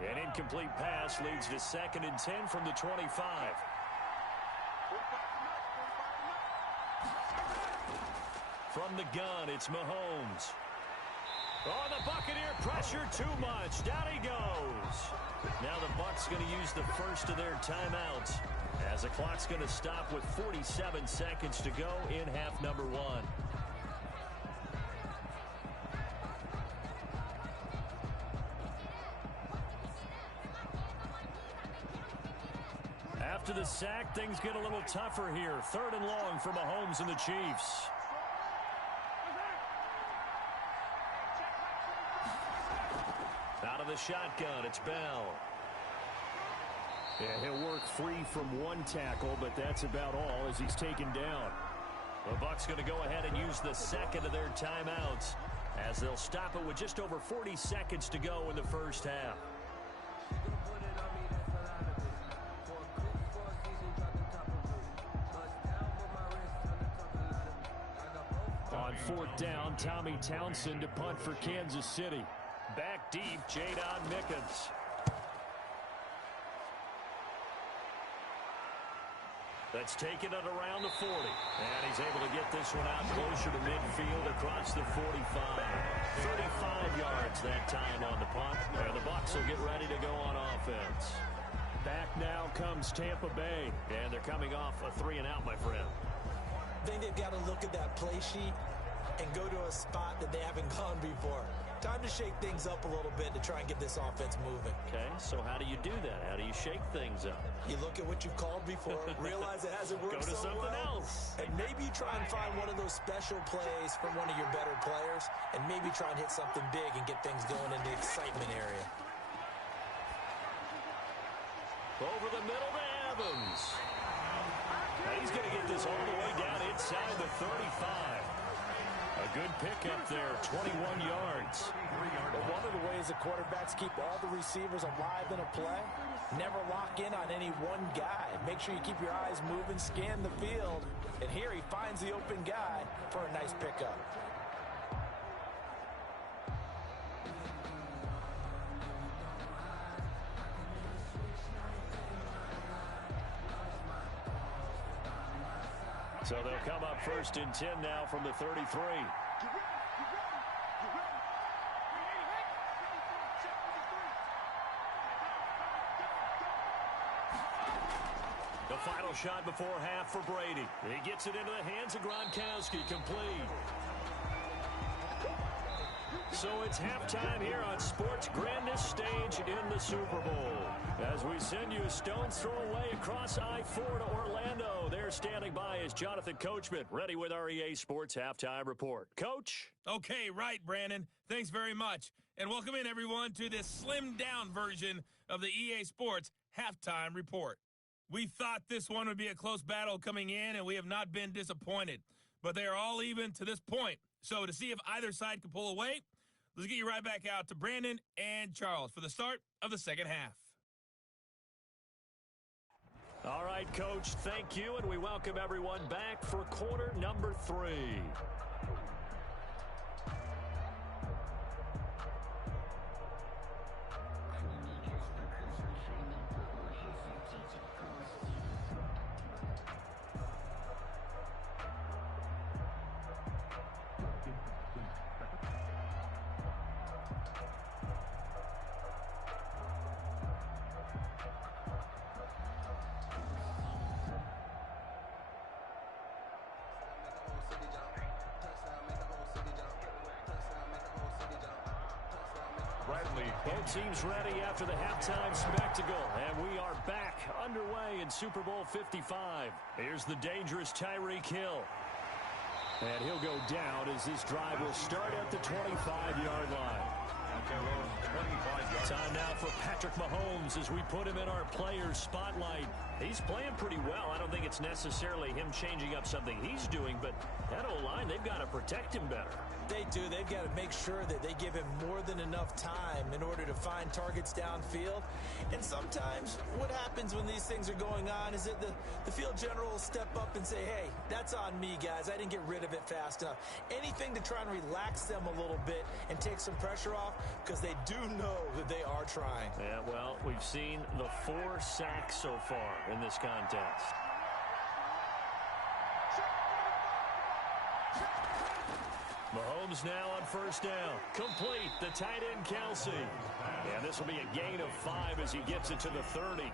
An incomplete pass leads to second and 10 from the 25. From the gun, it's Mahomes. Oh, the Buccaneer pressure too much. Down he goes. Now the Bucs going to use the first of their timeouts as the clock's going to stop with 47 seconds to go in half number one. After the sack, things get a little tougher here. Third and long for Mahomes and the Chiefs. Out of the shotgun, it's Bell. Yeah, he'll work free from one tackle, but that's about all as he's taken down. The Bucs going to go ahead and use the second of their timeouts as they'll stop it with just over 40 seconds to go in the first half. On fourth down, Tommy Townsend to punt for Kansas City. Back deep, Jadon Mickens. That's taken it around the 40. And he's able to get this one out closer to midfield across the 45. 35 yards that time on the punt. And the Bucs will get ready to go on offense. Back now comes Tampa Bay. And they're coming off a 3-and-out, my friend. I think they've got to look at that play sheet and go to a spot that they haven't gone before. Time to shake things up a little bit to try and get this offense moving. Okay, so how do you do that? How do you shake things up? You look at what you've called before, realize it hasn't worked so well. Go to something else. And maybe you try and find one of those special plays from one of your better players, and maybe try and hit something big and get things going in the excitement area. Over the middle to Evans. Now he's going to get this all the way down inside the 35. A good pickup there, 21 yards. Well, one of the ways the quarterbacks keep all the receivers alive in a play, never lock in on any one guy. Make sure you keep your eyes moving, scan the field, and here he finds the open guy for a nice pickup. So they'll come up first and 10 now from the 33. The final shot before half for Brady. He gets it into the hands of Gronkowski, complete. So it's halftime here on sports' grandest stage in the Super Bowl. As we send you a stone's throw away across I-4 to Orlando. There standing by is Jonathan Coachman, ready with our EA Sports Halftime Report. Coach? Okay, right, Brandon. Thanks very much. And welcome in, everyone, to this slimmed-down version of the EA Sports Halftime Report. We thought this one would be a close battle coming in, and we have not been disappointed. But they are all even to this point. So to see if either side can pull away, let's get you right back out to Brandon and Charles for the start of the second half. All right, Coach, thank you, and we welcome everyone back for quarter number 3. Both teams ready after the halftime spectacle, and we are back underway in Super Bowl 55. Here's the dangerous Tyreek Hill. And he'll go down as this drive will start at the 25-yard line. Time now for Patrick Mahomes as we put him in our players' spotlight. He's playing pretty well. I don't think it's necessarily him changing up something he's doing, but that O-line, they've got to protect him better. They do. They've got to make sure that they give him more than enough time in order to find targets downfield. And sometimes what happens when these things are going on is that the field general will step up and say, hey, that's on me, guys. I didn't get rid of it fast enough. Anything to try and relax them a little bit and take some pressure off because they do know that they are trying. Yeah, well, we've seen the 4 sacks so far in this contest. Mahomes now on first down. Complete. The tight end, Kelsey. And this will be a gain of 5 as he gets it to the 30.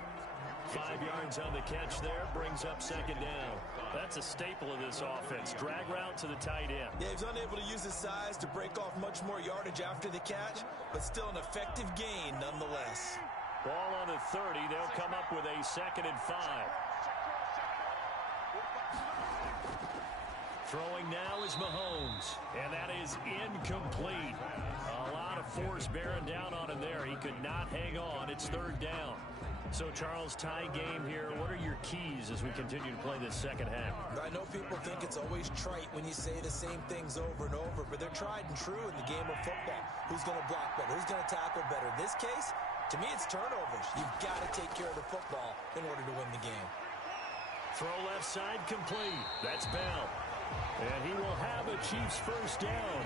5 yards on the catch there. Brings up second down. That's a staple of this offense. Drag route to the tight end. Yeah, he's unable to use his size to break off much more yardage after the catch, but still an effective gain nonetheless. Ball on the 30. They'll come up with a 2nd and 5. Throwing now is Mahomes, and that is incomplete. A lot of force bearing down on him there. He could not hang on. It's 3rd down. So, Charles, tie game here. What are your keys as we continue to play this second half? I know people think it's always trite when you say the same things over and over, but they're tried and true in the game of football. Who's going to block better? Who's going to tackle better? In this case, to me, it's turnovers. You've got to take care of the football in order to win the game. Throw left side complete. That's Bell. And he will have a Chiefs first down.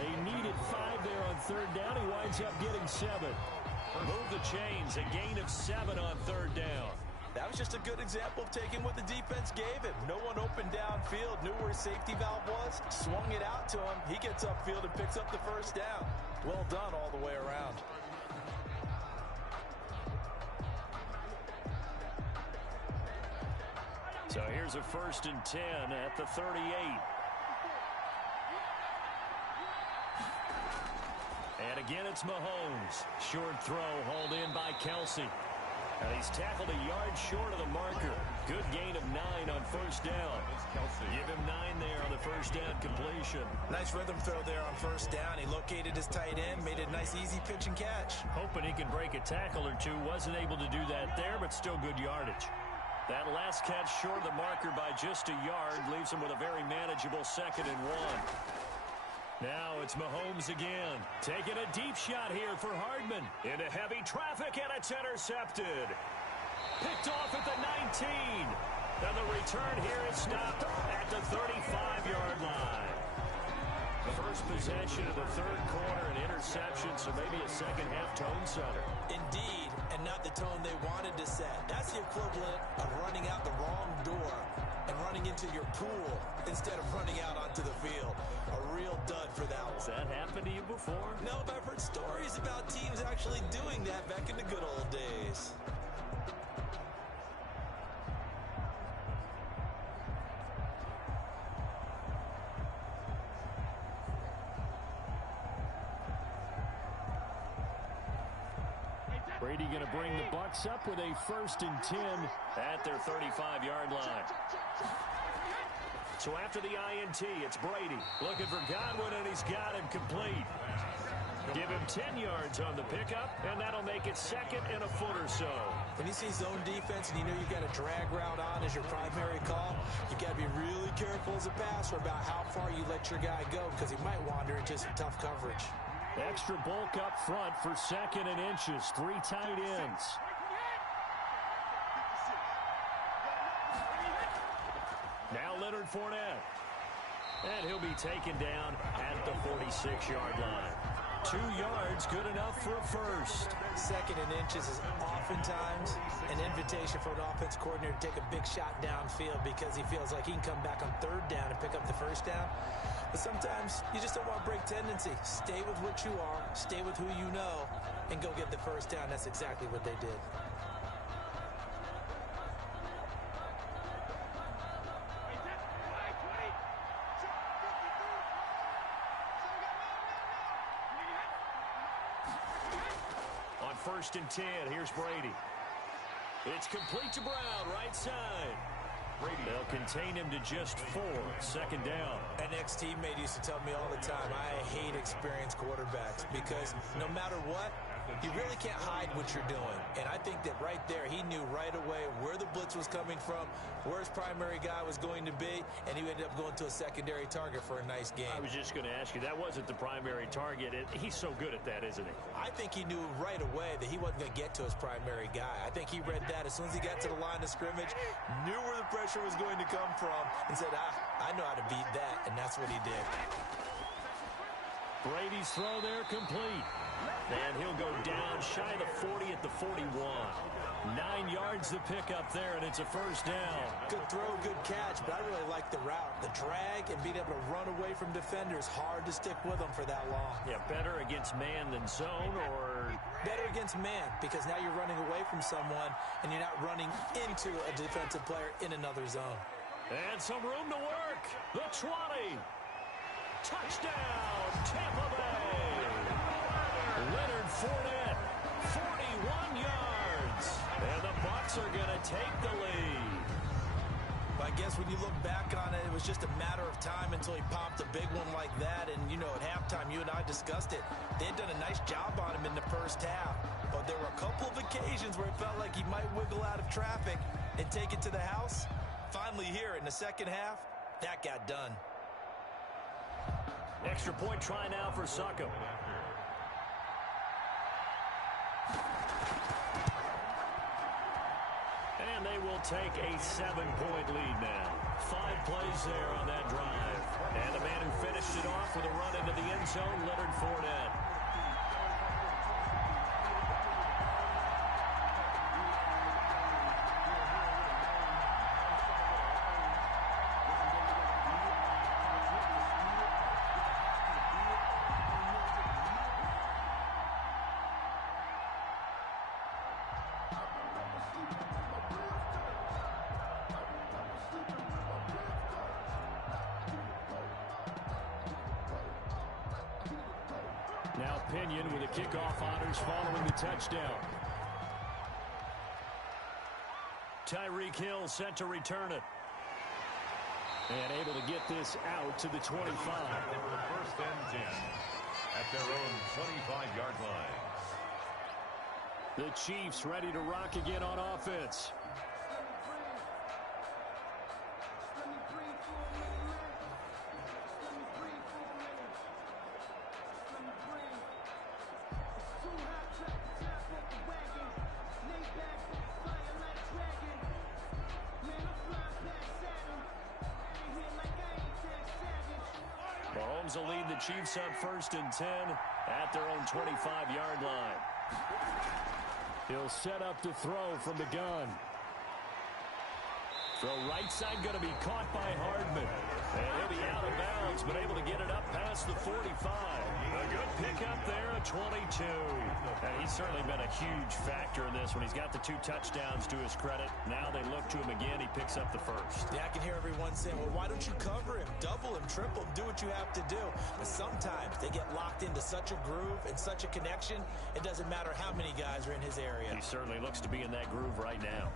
They needed 5 there on 3rd down. He winds up getting 7. Move the chains. A gain of 7 on 3rd down. That was just a good example of taking what the defense gave him. No one opened downfield, knew where his safety valve was, swung it out to him. He gets upfield and picks up the first down. Well done all the way around. So here's a 1st and 10 at the 38. And again, it's Mahomes. Short throw hauled in by Kelsey. And he's tackled a yard short of the marker. Good gain of 9 on first down. Give him 9 there on the first down completion. Nice rhythm throw there on first down. He located his tight end, made it a nice easy pitch and catch. Hoping he can break a tackle or two. Wasn't able to do that there, but still good yardage. That last catch short of the marker by just a yard leaves him with a very manageable 2nd and 1. Now it's Mahomes again. Taking a deep shot here for Hardman. Into heavy traffic, and it's intercepted. Picked off at the 19. And the return here is stopped at the 35-yard line. First possession of the 3rd quarter, an interception, so maybe a second-half tone setter. Indeed, and not the tone they wanted to set. That's the equivalent of running out the wrong door and running into your pool instead of running out onto the field. A real dud for that one. Has that happened to you before? No, but I've heard stories about teams actually doing that back in the good old days. Brady going to bring the Bucs up with a 1st and 10 at their 35-yard line. So after the INT, it's Brady looking for Godwin, and he's got him complete. Give him 10 yards on the pickup, and that'll make it 2nd and a foot or so. When you see zone defense and you know you've got a drag route on as your primary call, you've got to be really careful as a passer about how far you let your guy go because he might wander into some tough coverage. Extra bulk up front for 2nd and inches. 3 tight ends. Now Leonard Fournette. And he'll be taken down at the 46-yard line. 2 yards, good enough for a first. 2nd and inches is oftentimes an invitation for an offense coordinator to take a big shot downfield because he feels like he can come back on 3rd down and pick up the first down. But sometimes you just don't want to break tendency. Stay with what you are, stay with who you know, and go get the first down. That's exactly what they did. 1st and 10. Here's Brady. It's complete to Brown, right side. They'll contain him to just 4. 2nd down. An ex-teammate used to tell me all the time, I hate experienced quarterbacks because no matter what, you really can't hide what you're doing. And I think that right there, he knew right away where the blitz was coming from, where his primary guy was going to be, and he ended up going to a secondary target for a nice game. I was just going to ask you, that wasn't the primary target. He's so good at that, isn't he? I think he knew right away that he wasn't going to get to his primary guy. I think he read that as soon as he got to the line of scrimmage, knew where the pressure was going to come from, and said, I know how to beat that, and that's what he did. Brady's throw there complete. And he'll go down shy of the 40 at the 41. 9 yards to pick up there, and it's a 1st down. Good throw, good catch, but I really like the route. The drag and being able to run away from defenders, hard to stick with them for that long. Yeah, better against man than zone, or? Better against man, because now you're running away from someone, and you're not running into a defensive player in another zone. And some room to work. The 20. Touchdown, Tampa Bay. Leonard Fournette, 41 yards. And the Bucs are going to take the lead. I guess when you look back on it, it was just a matter of time until he popped a big one like that. And, you know, at halftime, you and I discussed it. They had done a nice job on him in the 1st half. But there were a couple of occasions where it felt like he might wiggle out of traffic and take it to the house. Finally here in the 2nd half, that got done. Extra point try now for Suckham. And they will take a 7-point lead now. 5 plays there on that drive. And the man who finished it off with a run into the end zone, Leonard Fournette. Now Pinion with the kickoff honors following the touchdown. Tyreek Hill set to return it. And able to get this out to the 25. For the 1st and 10 at their own 25-yard line. The Chiefs ready to rock again on offense. Mahomes will lead the Chiefs up 1st and 10 at their own 25-yard line. He'll set up to throw from the gun. Throw right side going to be caught by Hardman. And he'll be out of bounds, but able to get it up past the 45. A good pickup there at 22. And he's certainly been a huge factor in this when he's got the 2 touchdowns to his credit. Now they look to him again. He picks up the 1st. Yeah, I can hear everyone saying, well, why don't you cover him? Double him, triple him, do what you have to do. But sometimes they get locked into such a groove and such a connection, it doesn't matter how many guys are in his area. He certainly looks to be in that groove right now.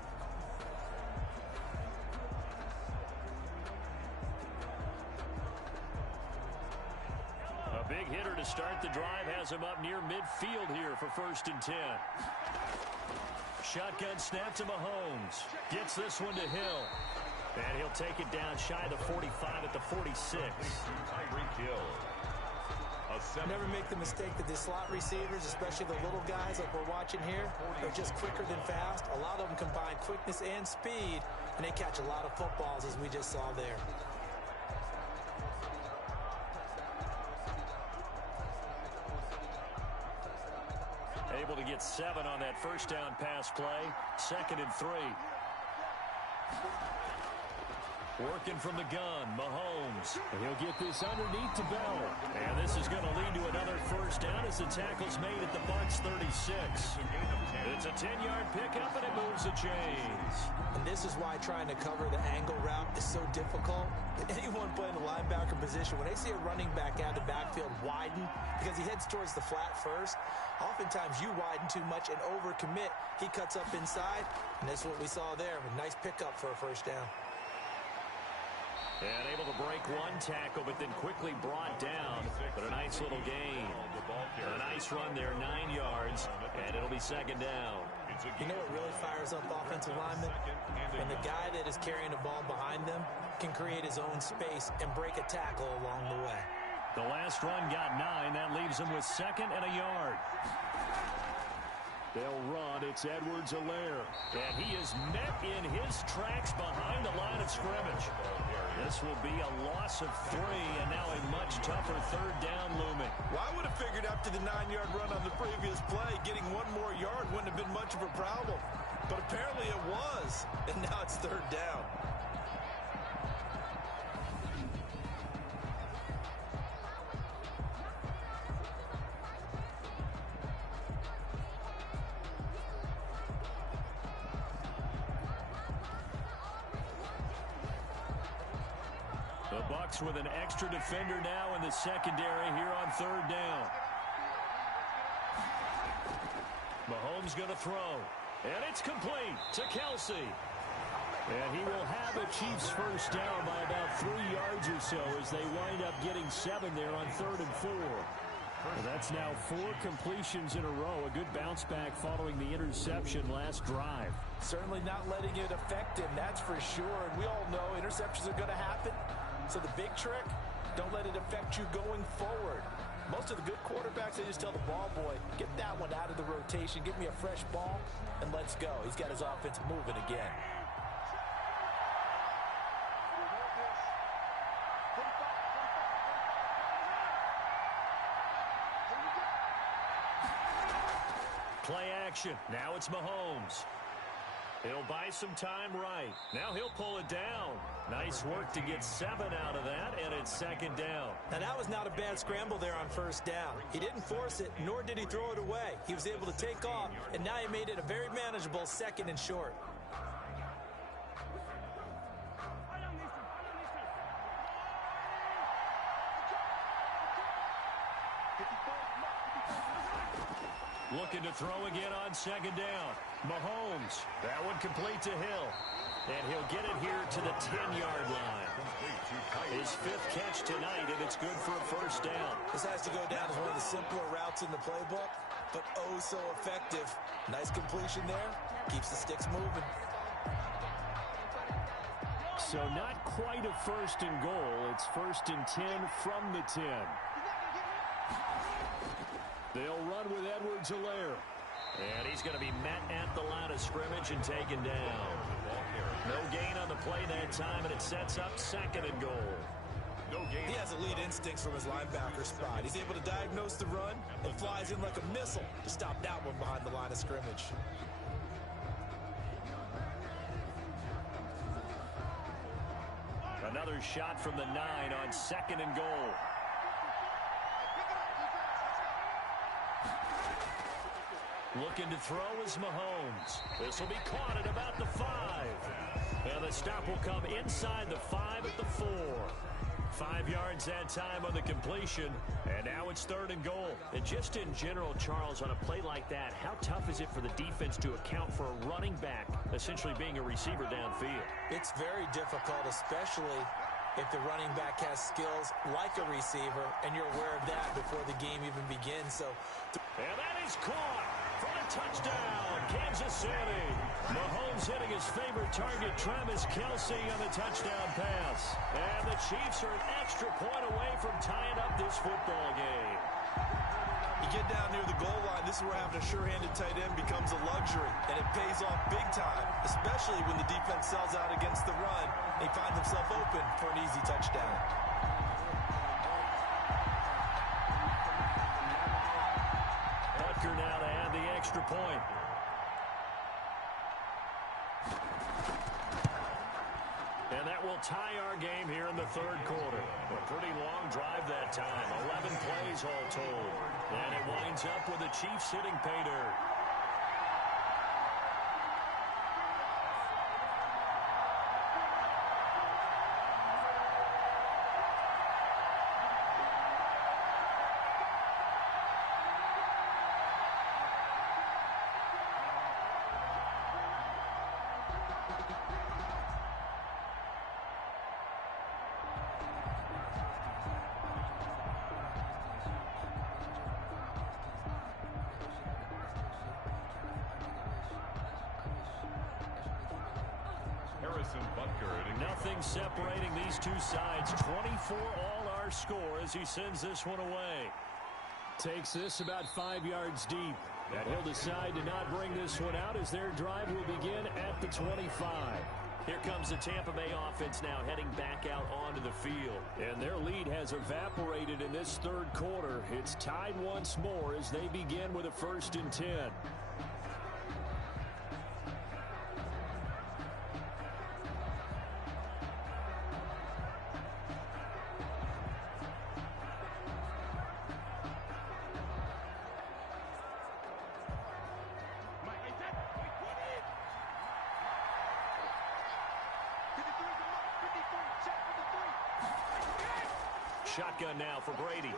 Big hitter to start the drive has him up near midfield here for 1st and 10. Shotgun snap to Mahomes. Gets this one to Hill. And he'll take it down shy of the 45 at the 46. Tyreek Hill. Never make the mistake that the slot receivers, especially the little guys like we're watching here, are just quicker than fast. A lot of them combine quickness and speed, and they catch a lot of footballs as we just saw there. Able to get 7 on that 1st down pass play. 2nd and 3. Working from the gun, Mahomes. And he'll get this underneath to Bell. And this is going to lead to another first down as the tackle's made at the Bucs 36. It's a 10-yard pickup, and it moves the chains. And this is why trying to cover the angle route is so difficult. Anyone playing the linebacker position, when they see a running back out of the backfield widen because he heads towards the flat first, oftentimes you widen too much and overcommit. He cuts up inside, and that's what we saw there. A nice pickup for a first down. And able to break one tackle, but then quickly brought down. But a nice little gain. A nice run there, 9 yards, and it'll be second down. You know what really fires up offensive linemen? When the guy that is carrying the ball behind them can create his own space and break a tackle along the way. The last run got 9. That leaves him with 2nd and a yard. They'll run. It's Edwards-Helaire. And he is met in his tracks behind the line of scrimmage. This will be a loss of 3, and now a much tougher third down looming. Well, I would have figured after the 9-yard run on the previous play, getting one more yard wouldn't have been much of a problem. But apparently it was, and now it's third down. The Bucs with an extra defender now in the secondary here on third down. Mahomes going to throw. And it's complete to Kelsey. And he will have a Chiefs first down by about 3 yards or so as they wind up getting 7 there on 3rd and 4. Well, that's now 4 completions in a row. A good bounce back following the interception last drive. Certainly not letting it affect him, that's for sure. And we all know interceptions are going to happen. So the big trick, don't let it affect you going forward. Most of the good quarterbacks, they just tell the ball boy, get that one out of the rotation, give me a fresh ball, and let's go. He's got his offense moving again. Play action. Now it's Mahomes. He'll buy some time right. Now he'll pull it down. Nice work to get 7 out of that, and it's second down. Now that was not a bad scramble there on first down. He didn't force it, nor did he throw it away. He was able to take off, and now he made it a very manageable 2nd and short. Looking to throw again on second down. Mahomes. That one complete to Hill. And he'll get it here to the 10-yard line. His 5th catch tonight, and it's good for a first down. This has to go down as one of the simpler routes in the playbook, but oh so effective. Nice completion there. Keeps the sticks moving. So not quite a 1st and goal. It's 1st and 10 from the 10. They'll run with Edwards-Helaire. And he's going to be met at the line of scrimmage and taken down. No gain on the play that time, and it sets up 2nd and goal. He has elite instincts from his linebacker spot. He's able to diagnose the run and flies in like a missile to stop that one behind the line of scrimmage. Another shot from the 9 on 2nd and goal. Looking to throw is Mahomes. This will be caught at about the 5. And the stop will come inside the 5 at the 4. 5 yards that time on the completion. And now it's 3rd and goal. And just in general, Charles, on a play like that, how tough is it for the defense to account for a running back essentially being a receiver downfield? It's very difficult, especially if the running back has skills like a receiver, and you're aware of that before the game even begins. And that is caught for a touchdown, Kansas City. Mahomes hitting his favorite target, Travis Kelsey, on the touchdown pass. And the Chiefs are an extra point away from tying up this football game. You get down near the goal line, this is where having a sure-handed tight end becomes a luxury, and it pays off big time, especially when the defense sells out against the run. They find themselves open for an easy touchdown. Butker now to add the extra point. And that will tie our game here in the third quarter. A pretty long drive that time. 11 plays all told. And it winds up with the Chiefs hitting pay dirt. Nothing separating these two sides. 24 all our score as he sends this one away. Takes this about 5 yards deep. And he'll decide to not bring this one out as their drive will begin at the 25. Here comes the Tampa Bay offense now heading back out onto the field. And their lead has evaporated in this third quarter. It's tied once more as they begin with a 1st and 10. Shotgun now for Brady.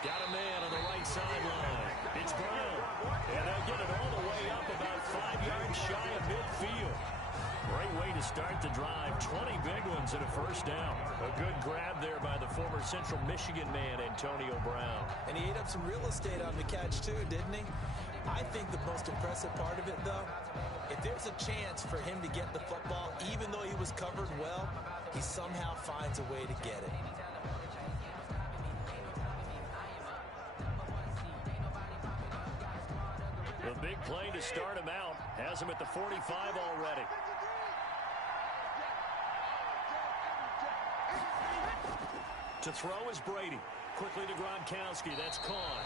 Got a man on the right sideline. It's Brown. And they'll get it all the way up about 5 yards shy of midfield. Great way to start the drive. 20 big ones and a 1st down. A good grab there by the former Central Michigan man, Antonio Brown. And he ate up some real estate on the catch, too, didn't he? I think the most impressive part of it, though, if there's a chance for him to get the football, even though he was covered well, he somehow finds a way to get it. The big play to start him out. Has him at the 45 already. To throw is Brady. Quickly to Gronkowski. That's caught.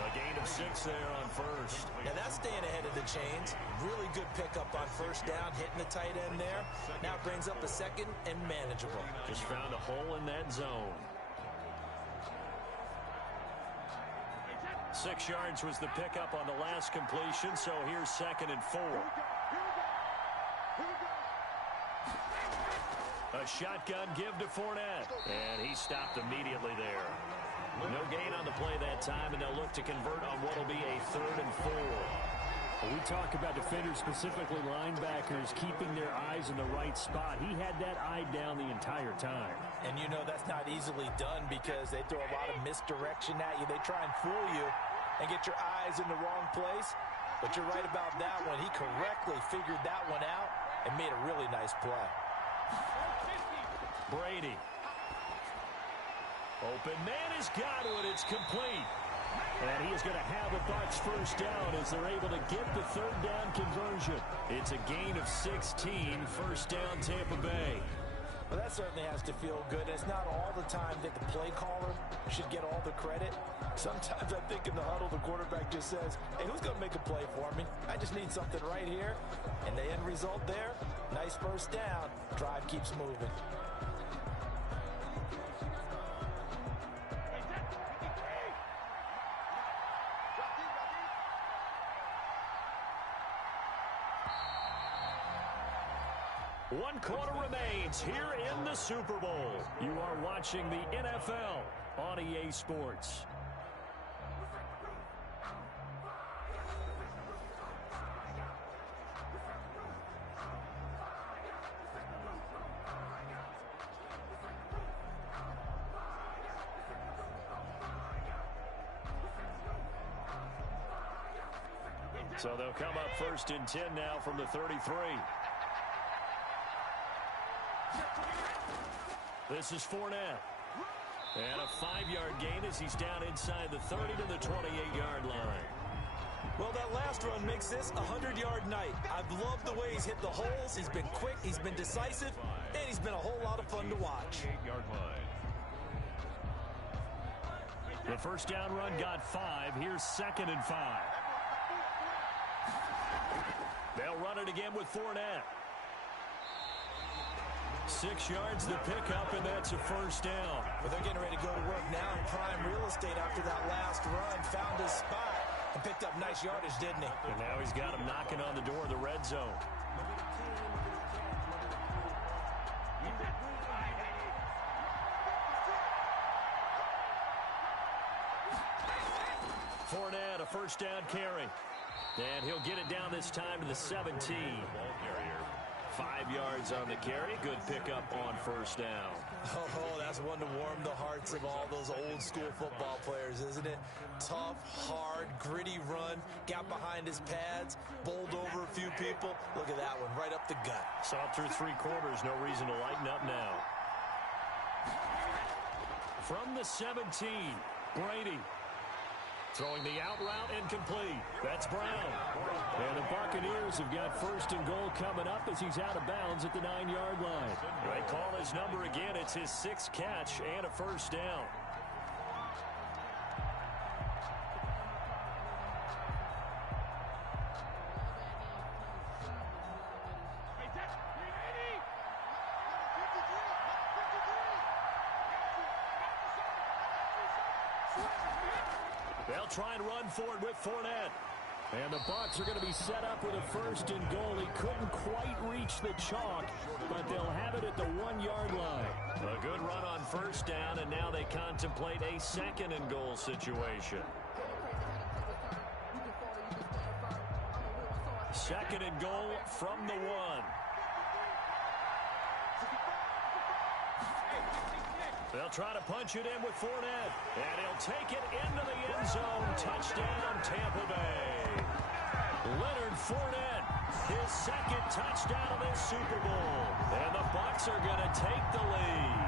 A gain of 6 there on 1st. Now that's staying ahead of the chains. Really good pickup on 1st down, hitting the tight end there. Now brings up a 2nd and manageable. Just found a hole in that zone. 6 yards was the pickup on the last completion, so here's 2nd and 4. A shotgun give to Fournette, and he stopped immediately there. No gain on the play that time, and they'll look to convert on what will be a 3rd and 4. When we talk about defenders, specifically linebackers, keeping their eyes in the right spot. He had that eye down the entire time. And you know that's not easily done because they throw a lot of misdirection at you. They try and fool you and get your eyes in the wrong place. But you're right about that one. He correctly figured that one out and made a really nice play. Brady. Open man has got it. It's complete. And he is going to have a Bucs 1st down as they're able to get the 3rd down conversion. It's a gain of 16. 1st down Tampa Bay. Well, that certainly has to feel good. It's not all the time that the play caller should get all the credit. Sometimes I think in the huddle, the quarterback just says, hey, who's going to make a play for me? I just need something right here. And the end result there, nice 1st down. Drive keeps moving. One quarter remains here in the Super Bowl. You are watching the NFL on EA Sports. So they'll come up 1st and 10 now from the 33. This is Fournette. And a 5-yard gain as he's down inside the 30 to the 28-yard line. Well, that last run makes this a 100-yard night. I've loved the way he's hit the holes. He's been quick, he's been decisive, and he's been a whole lot of fun to watch. The 1st down run got 5. Here's 2nd and 5. They'll run it again with Fournette. 6 yards to pick up, and that's a first down. Well, they're getting ready to go to work now in prime real estate after that last run. Found his spot and picked up nice yardage, didn't he? And now he's got him knocking on the door of the red zone. Fournette, a first down carry. And he'll get it down this time to the 17. 5 yards on the carry. Good pickup on first down. Oh, that's one to warm the hearts of all those old school football players, isn't it? Tough, hard, gritty run. Got behind his pads, bowled over a few people. Look at that one, right up the gut. Saw through 3 quarters. No reason to lighten up now. From the 17, Brady. Throwing the out route incomplete. That's Brown. And the Buccaneers have got first and goal coming up as he's out of bounds at the 9-yard line. They call his number again. It's his 6th catch and a first down. They'll try and run for it with Fournette. And the Bucs are going to be set up with a first and goal. He couldn't quite reach the chalk, but they'll have it at the 1-yard line. A good run on first down, and now they contemplate a second and goal situation. Second and goal from the 1. They'll try to punch it in with Fournette. And he'll take it into the end zone. Touchdown, Tampa Bay. Leonard Fournette, his 2nd touchdown of this Super Bowl. And the Bucs are going to take the lead.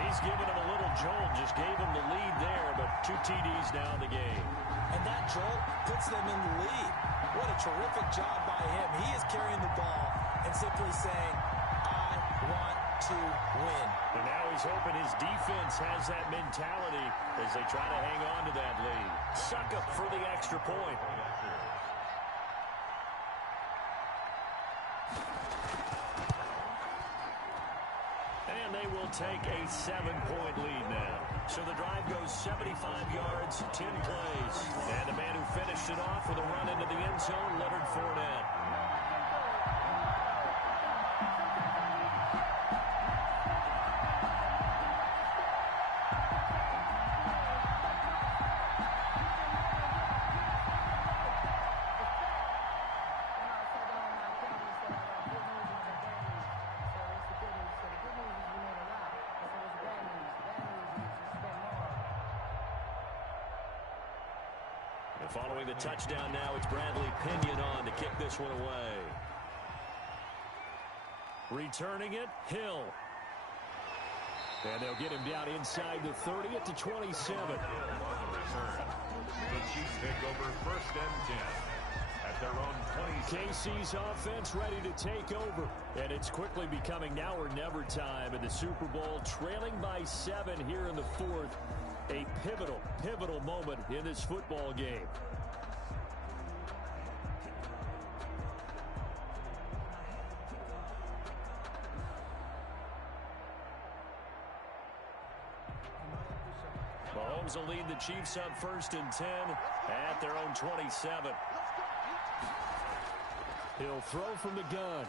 He's giving him a little jolt. Just gave him the lead there, but 2 TDs now in the game. And that jolt puts them in the lead. What a terrific job by him. He is carrying the ball and simply saying, I want to win. And now he's hoping his defense has that mentality as they try to hang on to that lead. Suck up for the extra point. And they will take a 7-point lead now. So the drive goes 75 yards, 10 plays. And the man who finished it off with a run into the end zone, Leonard Fournette. Following the touchdown now, it's Bradley Pinion on to kick this one away. Returning it, Hill. And they'll get him down inside the 30 at the 27. On the return, the Chiefs take over first and 10 at their own 20. KC's offense ready to take over. And it's quickly becoming now or never time in the Super Bowl, trailing by 7 here in the 4th. A pivotal moment in this football game. Mahomes will lead the Chiefs on first and 10 at their own 27. He'll throw from the gun.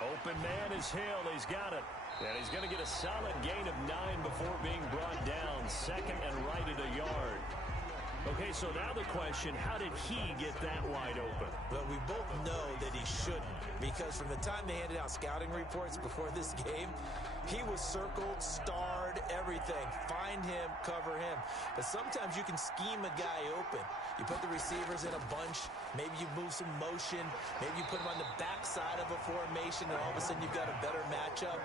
Open man is Hill. He's got it. And he's going to get a solid gain of 9 before being brought down. 2nd and right at a yard. Okay, so now the question, how did he get that wide open? Well, we both know that he shouldn't, because from the time they handed out scouting reports before this game, he was circled, starred, everything. Find him, cover him. But sometimes you can scheme a guy open. You put the receivers in a bunch. Maybe you move some motion. Maybe you put them on the backside of a formation, and all of a sudden you've got a better matchup.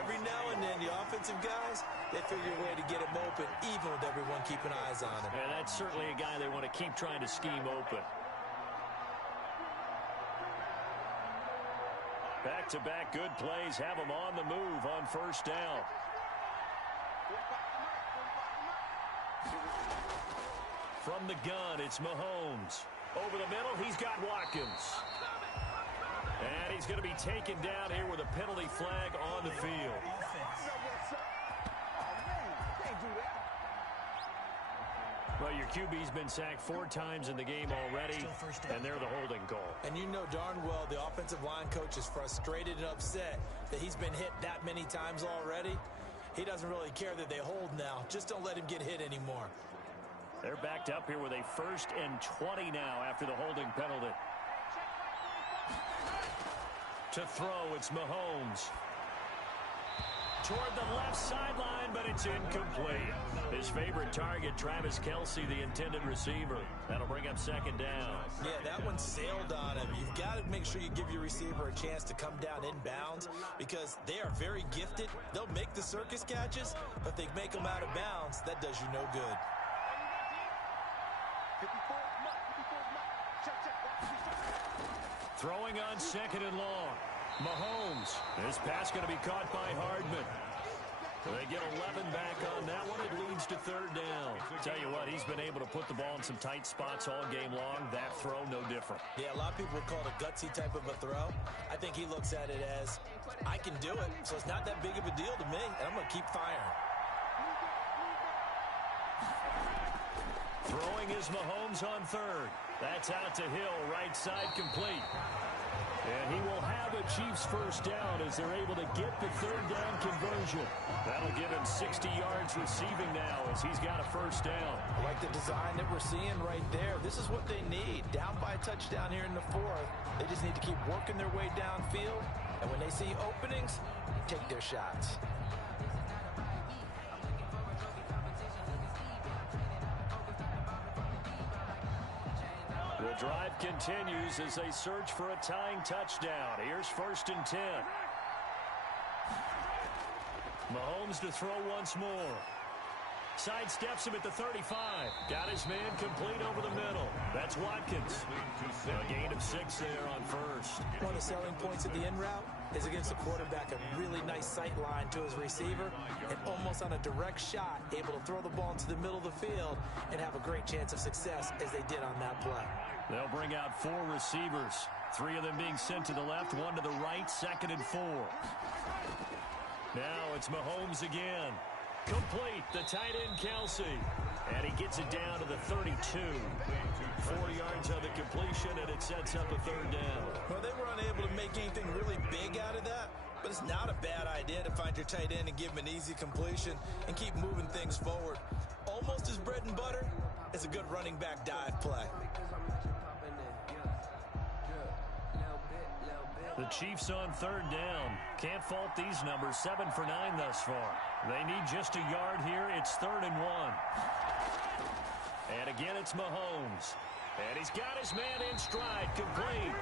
Every now and then, the offensive guys, they figure a way to get him open, even with everyone keeping eyes on him. And that's certainly a guy they want to keep trying to scheme open. Back-to-back good plays have him on the move on first down. From the gun, it's Mahomes. Over the middle, he's got Watkins. And he's going to be taken down here with a penalty flag on the field. Well, your QB's been sacked 4 times in the game already, and they're the holding call. And you know darn well the offensive line coach is frustrated and upset that he's been hit that many times already. He doesn't really care that they hold now. Just don't let him get hit anymore. They're backed up here with a 1st and 20 now after the holding penalty. To throw, it's Mahomes. Toward the left sideline, but it's incomplete. His favorite target, Travis Kelce, the intended receiver. That'll bring up 2nd down. Yeah, that one sailed on him. You've got to make sure you give your receiver a chance to come down inbounds because they are very gifted. They'll make the circus catches, but if they make them out of bounds, that does you no good. Throwing on 2nd and long. Mahomes. This pass going to be caught by Hardman. They get 11 back on that one. It leads to 3rd down. Tell you what, he's been able to put the ball in some tight spots all game long. That throw, no different. Yeah, a lot of people would call it a gutsy type of a throw. I think he looks at it as, I can do it, so it's not that big of a deal to me, and I'm going to keep firing. Throwing is Mahomes on 3rd. That's out to Hill, right side complete. And he will have a Chiefs 1st down as they're able to get the 3rd down conversion. That'll give him 60 yards receiving now as he's got a 1st down. I like the design that we're seeing right there. This is what they need. Down by a touchdown here in the 4th. They just need to keep working their way downfield. And when they see openings, take their shots. The drive continues as they search for a tying touchdown. Here's 1st and 10. Mahomes to throw once more. Sidesteps him at the 35. Got his man complete over the middle. That's Watkins. A gain of 6 there on 1st. One of the selling points of the in route is against the quarterback, a really nice sight line to his receiver, and almost on a direct shot, able to throw the ball into the middle of the field and have a great chance of success as they did on that play. They'll bring out 4 receivers. 3 of them being sent to the left, 1 to the right, 2nd and 4. Now it's Mahomes again. Complete, the tight end Kelce. And he gets it down to the 32. 4 yards on the completion, and it sets up a 3rd down. Well, they were unable to make anything really big out of that, but it's not a bad idea to find your tight end and give him an easy completion and keep moving things forward. Almost as bread and butter as a good running back dive play. The Chiefs on 3rd down. Can't fault these numbers. 7 for 9 thus far. They need just a yard here. It's 3rd and 1. And again, it's Mahomes. And he's got his man in stride, complete.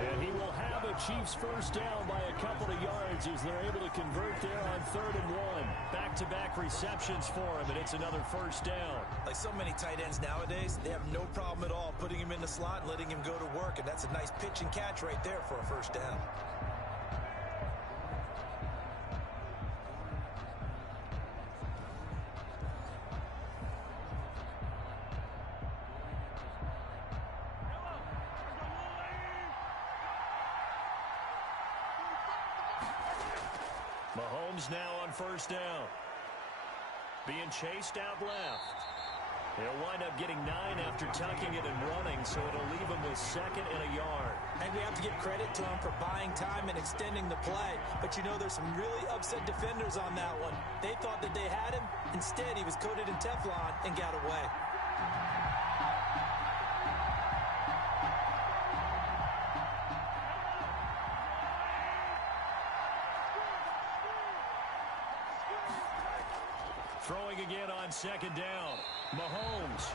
And he will have a Chiefs 1st down by a couple of yards as they're able to convert there on 3rd and 1. Back-to-back receptions for him, and it's another 1st down. Like so many tight ends nowadays, they have no problem at all putting him in the slot and letting him go to work, and that's a nice pitch and catch right there for a 1st down. Mahomes now on 1st down. Being chased out left. He'll wind up getting 9 after tucking it and running, so it'll leave him with 2nd and a yard. And we have to give credit to him for buying time and extending the play. But you know, there's some really upset defenders on that one. They thought that they had him. Instead, he was coated in Teflon and got away. Throwing again on 2nd down. Mahomes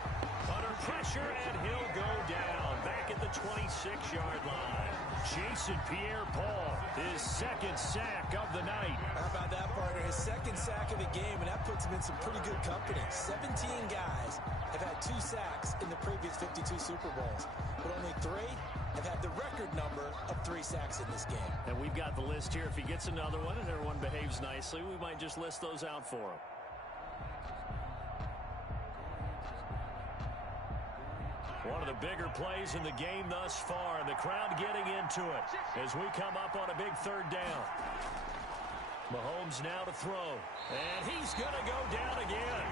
under pressure, and he'll go down back at the 26-yard line. Jason Pierre-Paul, his 2nd sack of the night. How about that, partner? His 2nd sack of the game, and that puts him in some pretty good company. 17 guys have had 2 sacks in the previous 52 Super Bowls, but only 3 have had the record number of 3 sacks in this game. And we've got the list here. If he gets another one and everyone behaves nicely, we might just list those out for him. One of the bigger plays in the game thus far, and the crowd getting into it as we come up on a big third down. Mahomes now to throw, and he's going to go down again.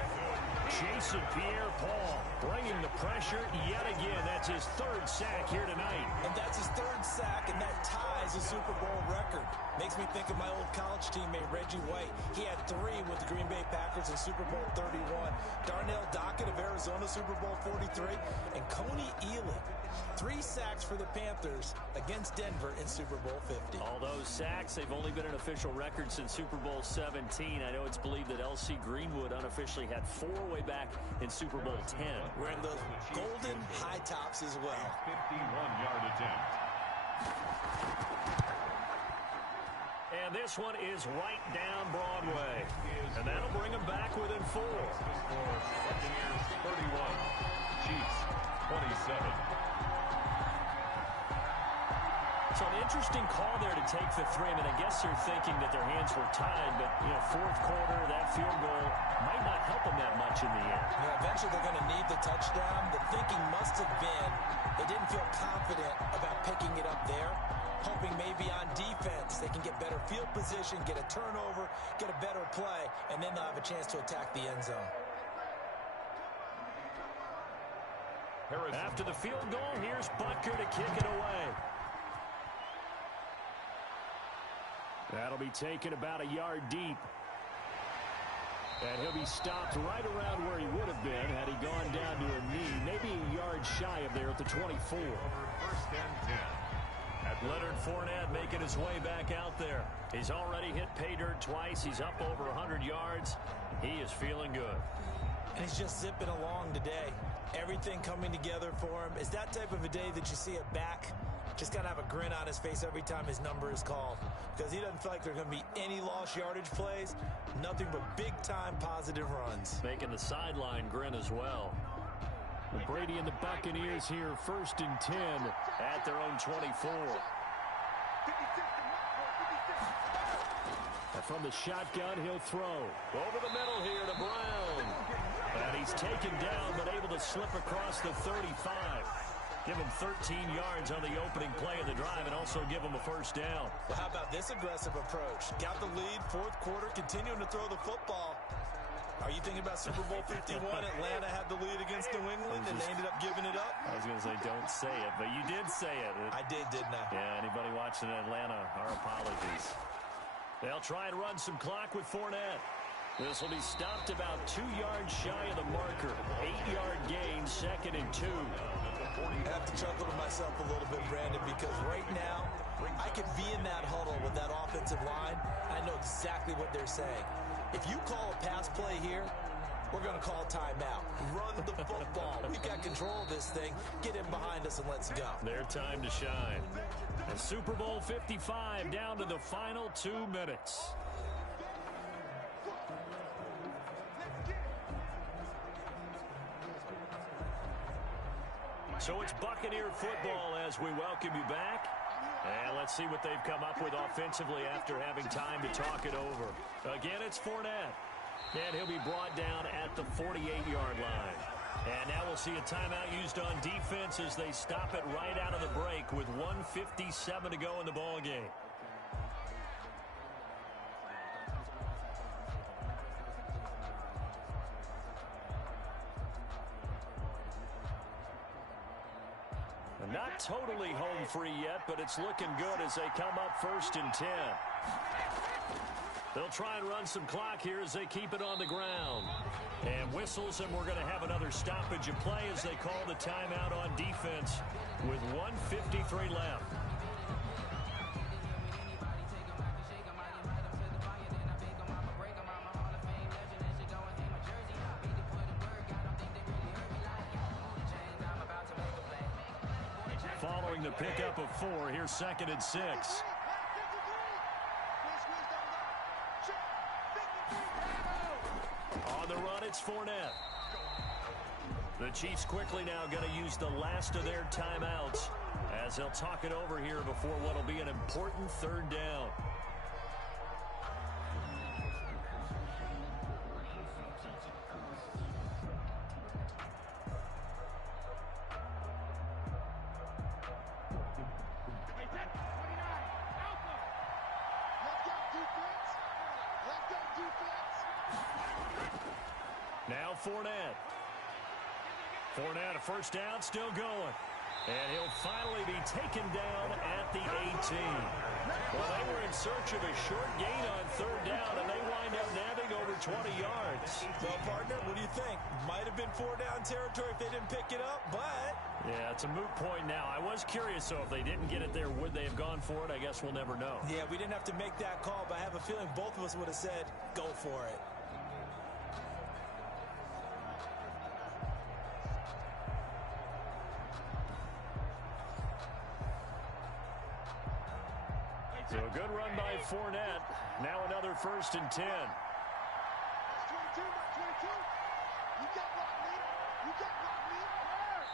Jason Pierre-Paul bringing the pressure yet again. That's his third sack here tonight. And that's his third sack, and that ties a Super Bowl record. Makes me think of my old college teammate, Reggie White. He had 3 with the Green Bay Packers in Super Bowl 31. Darnell Dockett of Arizona, Super Bowl 43. And Coney Ealy, 3 sacks for the Panthers against Denver in Super Bowl 50. All those sacks, they've only been an official record since Super Bowl 17. I know it's believed that L.C. Greenwood unofficially had 4 way back in Super Bowl 10. Wearing those golden high tops as well. 51-yard attempt. And this one is right down Broadway. And that'll bring them back within 4. Buccaneers 31, Chiefs 27. So an interesting call there to take the 3. I mean, I guess they're thinking that their hands were tied, but, fourth quarter, that field goal might not help them that much in the end. Eventually they're going to need the touchdown. The thinking must have been they didn't feel confident about picking it up there, hoping maybe on defense they can get better field position, get a turnover, get a better play, and then they'll have a chance to attack the end zone. After the field goal, here's Butker to kick it away. That'll be taken about a yard deep. And he'll be stopped right around where he would have been had he gone down to a knee, maybe a yard shy of there at the 24. First and 10. Leonard Fournette making his way back out there. He's already hit pay dirt twice. He's up over 100 yards. He is feeling good. And he's just zipping along today. Everything coming together for him. It's that type of a day that you see it back. Just got to have a grin on his face every time his number is called. Because he doesn't feel like there are going to be any lost yardage plays. Nothing but big-time positive runs. Making the sideline grin as well. Brady and the Buccaneers here, 1st and 10 at their own 24. And from the shotgun, he'll throw. Over the middle here to Brown. And he's taken down, but able to slip across the 35. Give him 13 yards on the opening play of the drive and also give him a first down. Well, how about this aggressive approach? Got the lead, 4th quarter, continuing to throw the football. Are you thinking about Super Bowl 51? Atlanta had the lead against New England, and they ended up giving it up? I was going to say, don't say it, but you did say it. I did, didn't I? Yeah, anybody watching Atlanta, our apologies. They'll try and run some clock with Fournette. This will be stopped about 2 yards shy of the marker. 8-yard gain, 2nd and 2. I have to chuckle to myself a little bit, Brandon, because right now I could be in that huddle with that offensive line. I know exactly what they're saying. If you call a pass play here, we're going to call timeout. Run the football. We've got control of this thing. Get in behind us and let's go. Their time to shine. And Super Bowl 55 down to the final 2 minutes. So it's Buccaneer football as we welcome you back. And let's see what they've come up with offensively after having time to talk it over. Again, it's Fournette. And he'll be brought down at the 48-yard line. And now we'll see a timeout used on defense as they stop it right out of the break with 1:57 to go in the ballgame. Not totally home free yet, but it's looking good as they come up 1st and 10. They'll try and run some clock here as they keep it on the ground. And whistles, and we're going to have another stoppage of play as they call the timeout on defense with 1:53 left. Following the pickup of 4, here's 2nd and 6. On the run, it's Fournette. The Chiefs quickly now going to use the last of their timeouts as they'll talk it over here before what will be an important 3rd down. Now Fournette. Fournette, a first down, still going. And he'll finally be taken down at the 18. Well, they were in search of a short gain on third down, and they wind up nabbing over 20 yards. Well, partner, what do you think? Might have been 4-down territory if they didn't pick it up, but... Yeah, it's a moot point now. I was curious, so if they didn't get it there, would they have gone for it? I guess we'll never know. Yeah, we didn't have to make that call, but I have a feeling both of us would have said, go for it. So a good run by Fournette. Now another 1st and 10.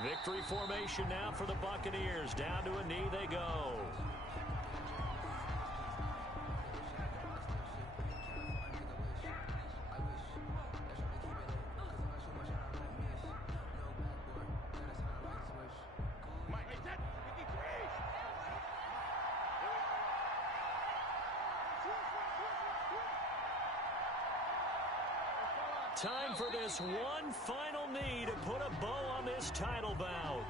Victory formation now for the Buccaneers. Down to a knee they go. Time for this one final knee to put a bow on this title bout.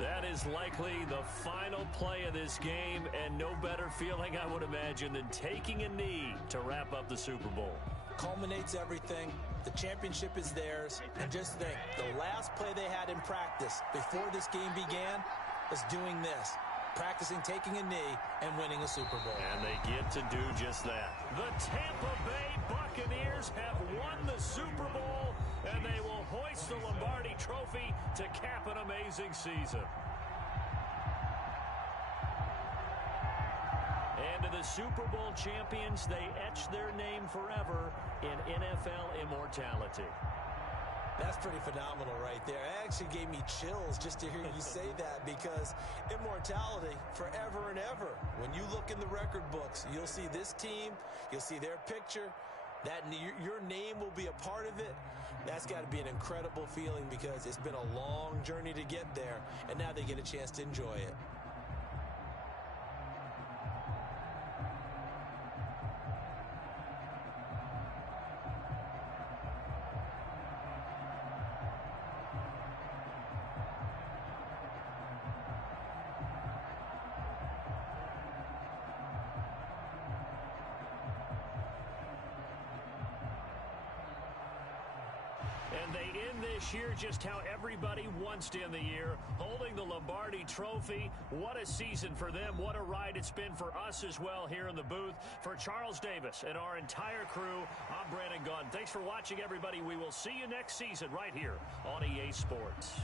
That is likely the final play of this game, and no better feeling, I would imagine, than taking a knee to wrap up the Super Bowl. Culminates everything. The championship is theirs. And just think, the last play they had in practice before this game began was doing this. Practicing taking a knee and winning a Super Bowl. And they get to do just that. The Tampa Bay Buccaneers have won the Super Bowl, and they will hoist the Lombardi Trophy to cap an amazing season. And to the Super Bowl champions, they etch their name forever in NFL immortality. That's pretty phenomenal right there. It actually gave me chills just to hear you say that, because immortality forever and ever. When you look in the record books, you'll see this team, you'll see their picture, that your name will be a part of it. That's got to be an incredible feeling, because it's been a long journey to get there, and now they get a chance to enjoy it. And they end this year just how everybody wants to end the year, holding the Lombardi Trophy. What a season for them. What a ride it's been for us as well here in the booth. For Charles Davis and our entire crew, I'm Brandon Gunn. Thanks for watching, everybody. We will see you next season right here on EA Sports.